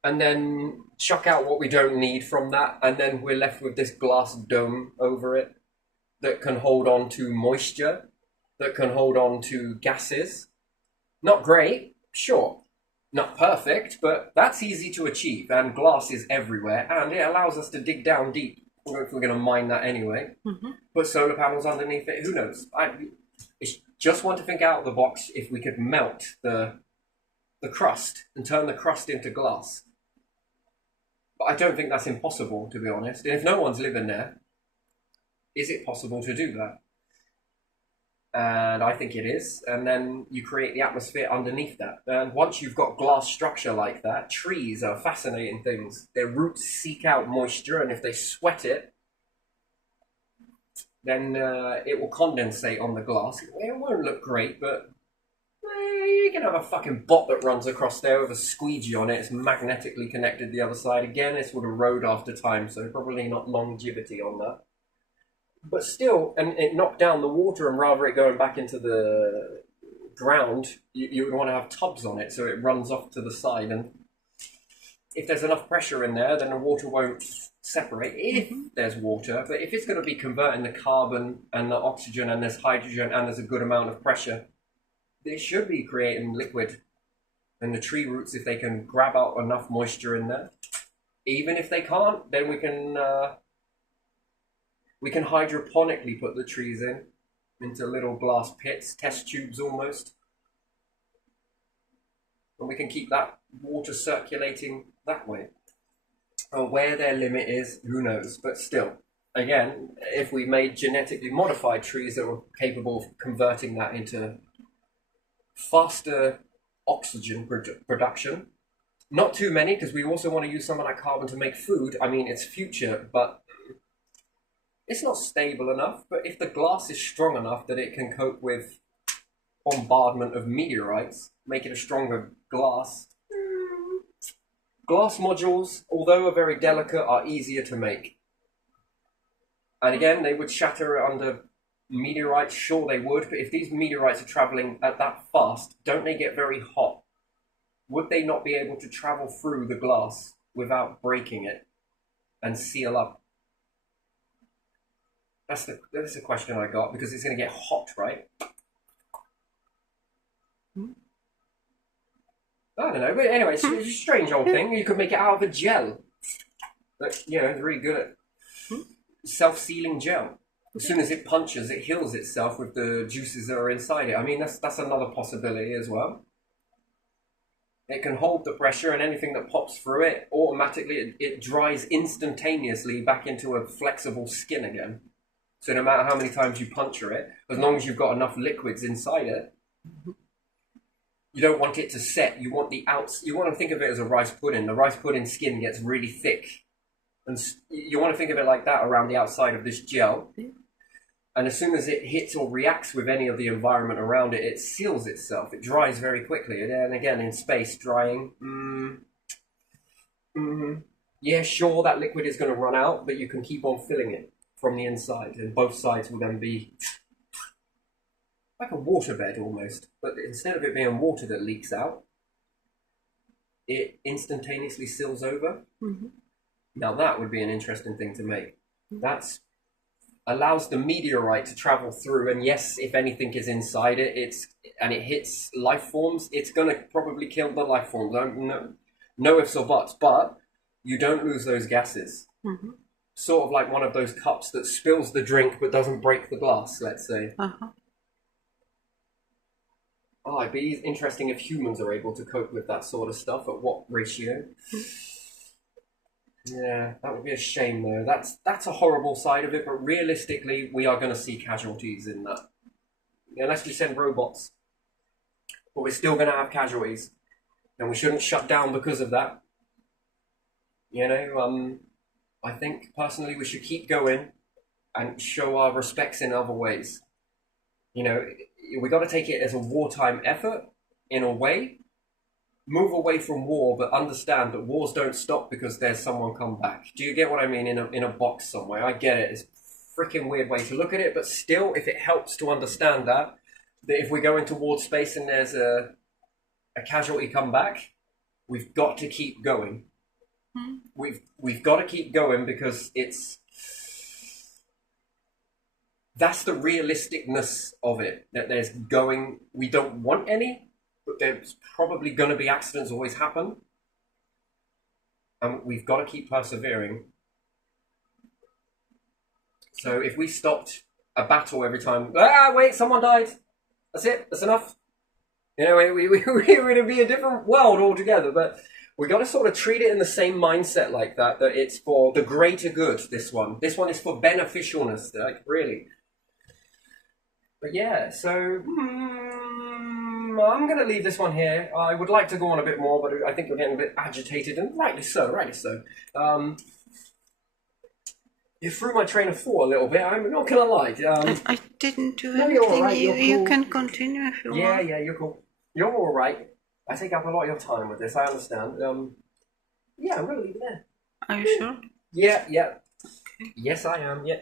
and then chuck out what we don't need from that? And then we're left with this glass dome over it that can hold on to moisture, that can hold on to gases. Not great, sure. Not perfect, but that's easy to achieve. And glass is everywhere. And it allows us to dig down deep. If we're going to mine that anyway. Put solar panels underneath it, who knows? I just want to think out of the box if we could melt the crust and turn the crust into glass. But I don't think that's impossible, to be honest. And if no one's living there, is it possible to do that? And I think it is. And then you create the atmosphere underneath that. And once you've got glass structure like that, trees are fascinating things. Their roots seek out moisture, and if they sweat it, then it will condensate on the glass. It won't look great, but you can have a fucking bot that runs across there with a squeegee on it. It's magnetically connected the other side. Again, this would erode after time, so probably not longevity on that. But still, and it knocked down the water, and rather it going back into the ground, you would want to have tubs on it so it runs off to the side. And if there's enough pressure in there, then the water won't separate, if there's water. But if it's going to be converting the carbon and the oxygen and there's hydrogen and there's a good amount of pressure, they should be creating liquid. And the tree roots, if they can grab out enough moisture in there. Even if they can't, then we can hydroponically put the trees into little glass pits, test tubes almost. And we can keep that water circulating that way. Where their limit is, who knows? But still, again, if we made genetically modified trees that were capable of converting that into faster oxygen production, not too many, because we also want to use some of that carbon to make food. I mean, it's future, but it's not stable enough. But if the glass is strong enough that it can cope with bombardment of meteorites, make it a stronger glass. Glass modules, although are very delicate, are easier to make. And again, they would shatter under meteorites, sure they would, but if these meteorites are traveling at that fast, don't they get very hot? Would they not be able to travel through the glass without breaking it and seal up? That's the question I got, because it's going to get hot, right? I don't know, but anyway, it's a strange old thing. You could make it out of a gel. But, you know, it's really good at self-sealing gel. As soon as it punches, it heals itself with the juices that are inside it. I mean, that's another possibility as well. It can hold the pressure, and anything that pops through it, automatically it dries instantaneously back into a flexible skin again. So no matter how many times you puncture it, as long as you've got enough liquids inside it, you don't want it to set. You want the outs. You want to think of it as a rice pudding. The rice pudding skin gets really thick, and you want to think of it like that around the outside of this gel. And as soon as it hits or reacts with any of the environment around it, it seals itself. It dries very quickly. And again, in space, drying. Yeah, sure, that liquid is going to run out, but you can keep on filling it from the inside, and both sides will then be like a waterbed almost, but instead of it being water that leaks out, it instantaneously seals over. Now that would be an interesting thing to make. That allows the meteorite to travel through, and yes, if anything is inside it, and it hits life forms, it's going to probably kill the life forms. No ifs or buts, but you don't lose those gases. Sort of like one of those cups that spills the drink but doesn't break the glass, let's say. Oh, it'd be interesting if humans are able to cope with that sort of stuff. At what ratio? Yeah, that would be a shame, though. That's a horrible side of it, but realistically, we are going to see casualties in that. Unless we send robots. But we're still going to have casualties. And we shouldn't shut down because of that. You know, I think, personally, we should keep going and show our respects in other ways. You know, we got to take it as a wartime effort, in a way. Move away from war, but understand that wars don't stop because there's someone come back. Do you get what I mean? In a box somewhere. I get it. It's a freaking weird way to look at it, but still, if it helps to understand that if we go into towards space and there's a casualty come back, we've got to keep going. We've got to keep going, because that's the realisticness of it, that we don't want any, but there's probably going to be accidents always happen. And we've got to keep persevering. So if we stopped a battle every time, wait, someone died. That's it. That's enough. You know, we would be a different world altogether, but we got to sort of treat it in the same mindset like that it's for the greater good, this one. This one is for beneficialness, like, really. But yeah, so I'm going to leave this one here. I would like to go on a bit more, but I think we're getting a bit agitated, and rightly so. You threw my train of thought a little bit, I'm not going to lie. I didn't do No, anything. you're all right, you're You cool. can continue if you want. Yeah, you're cool. You're all right. I take up a lot of your time with this, I understand. Yeah, I'm going to leave it there. Are you sure? Yeah. Yes, I am, yeah.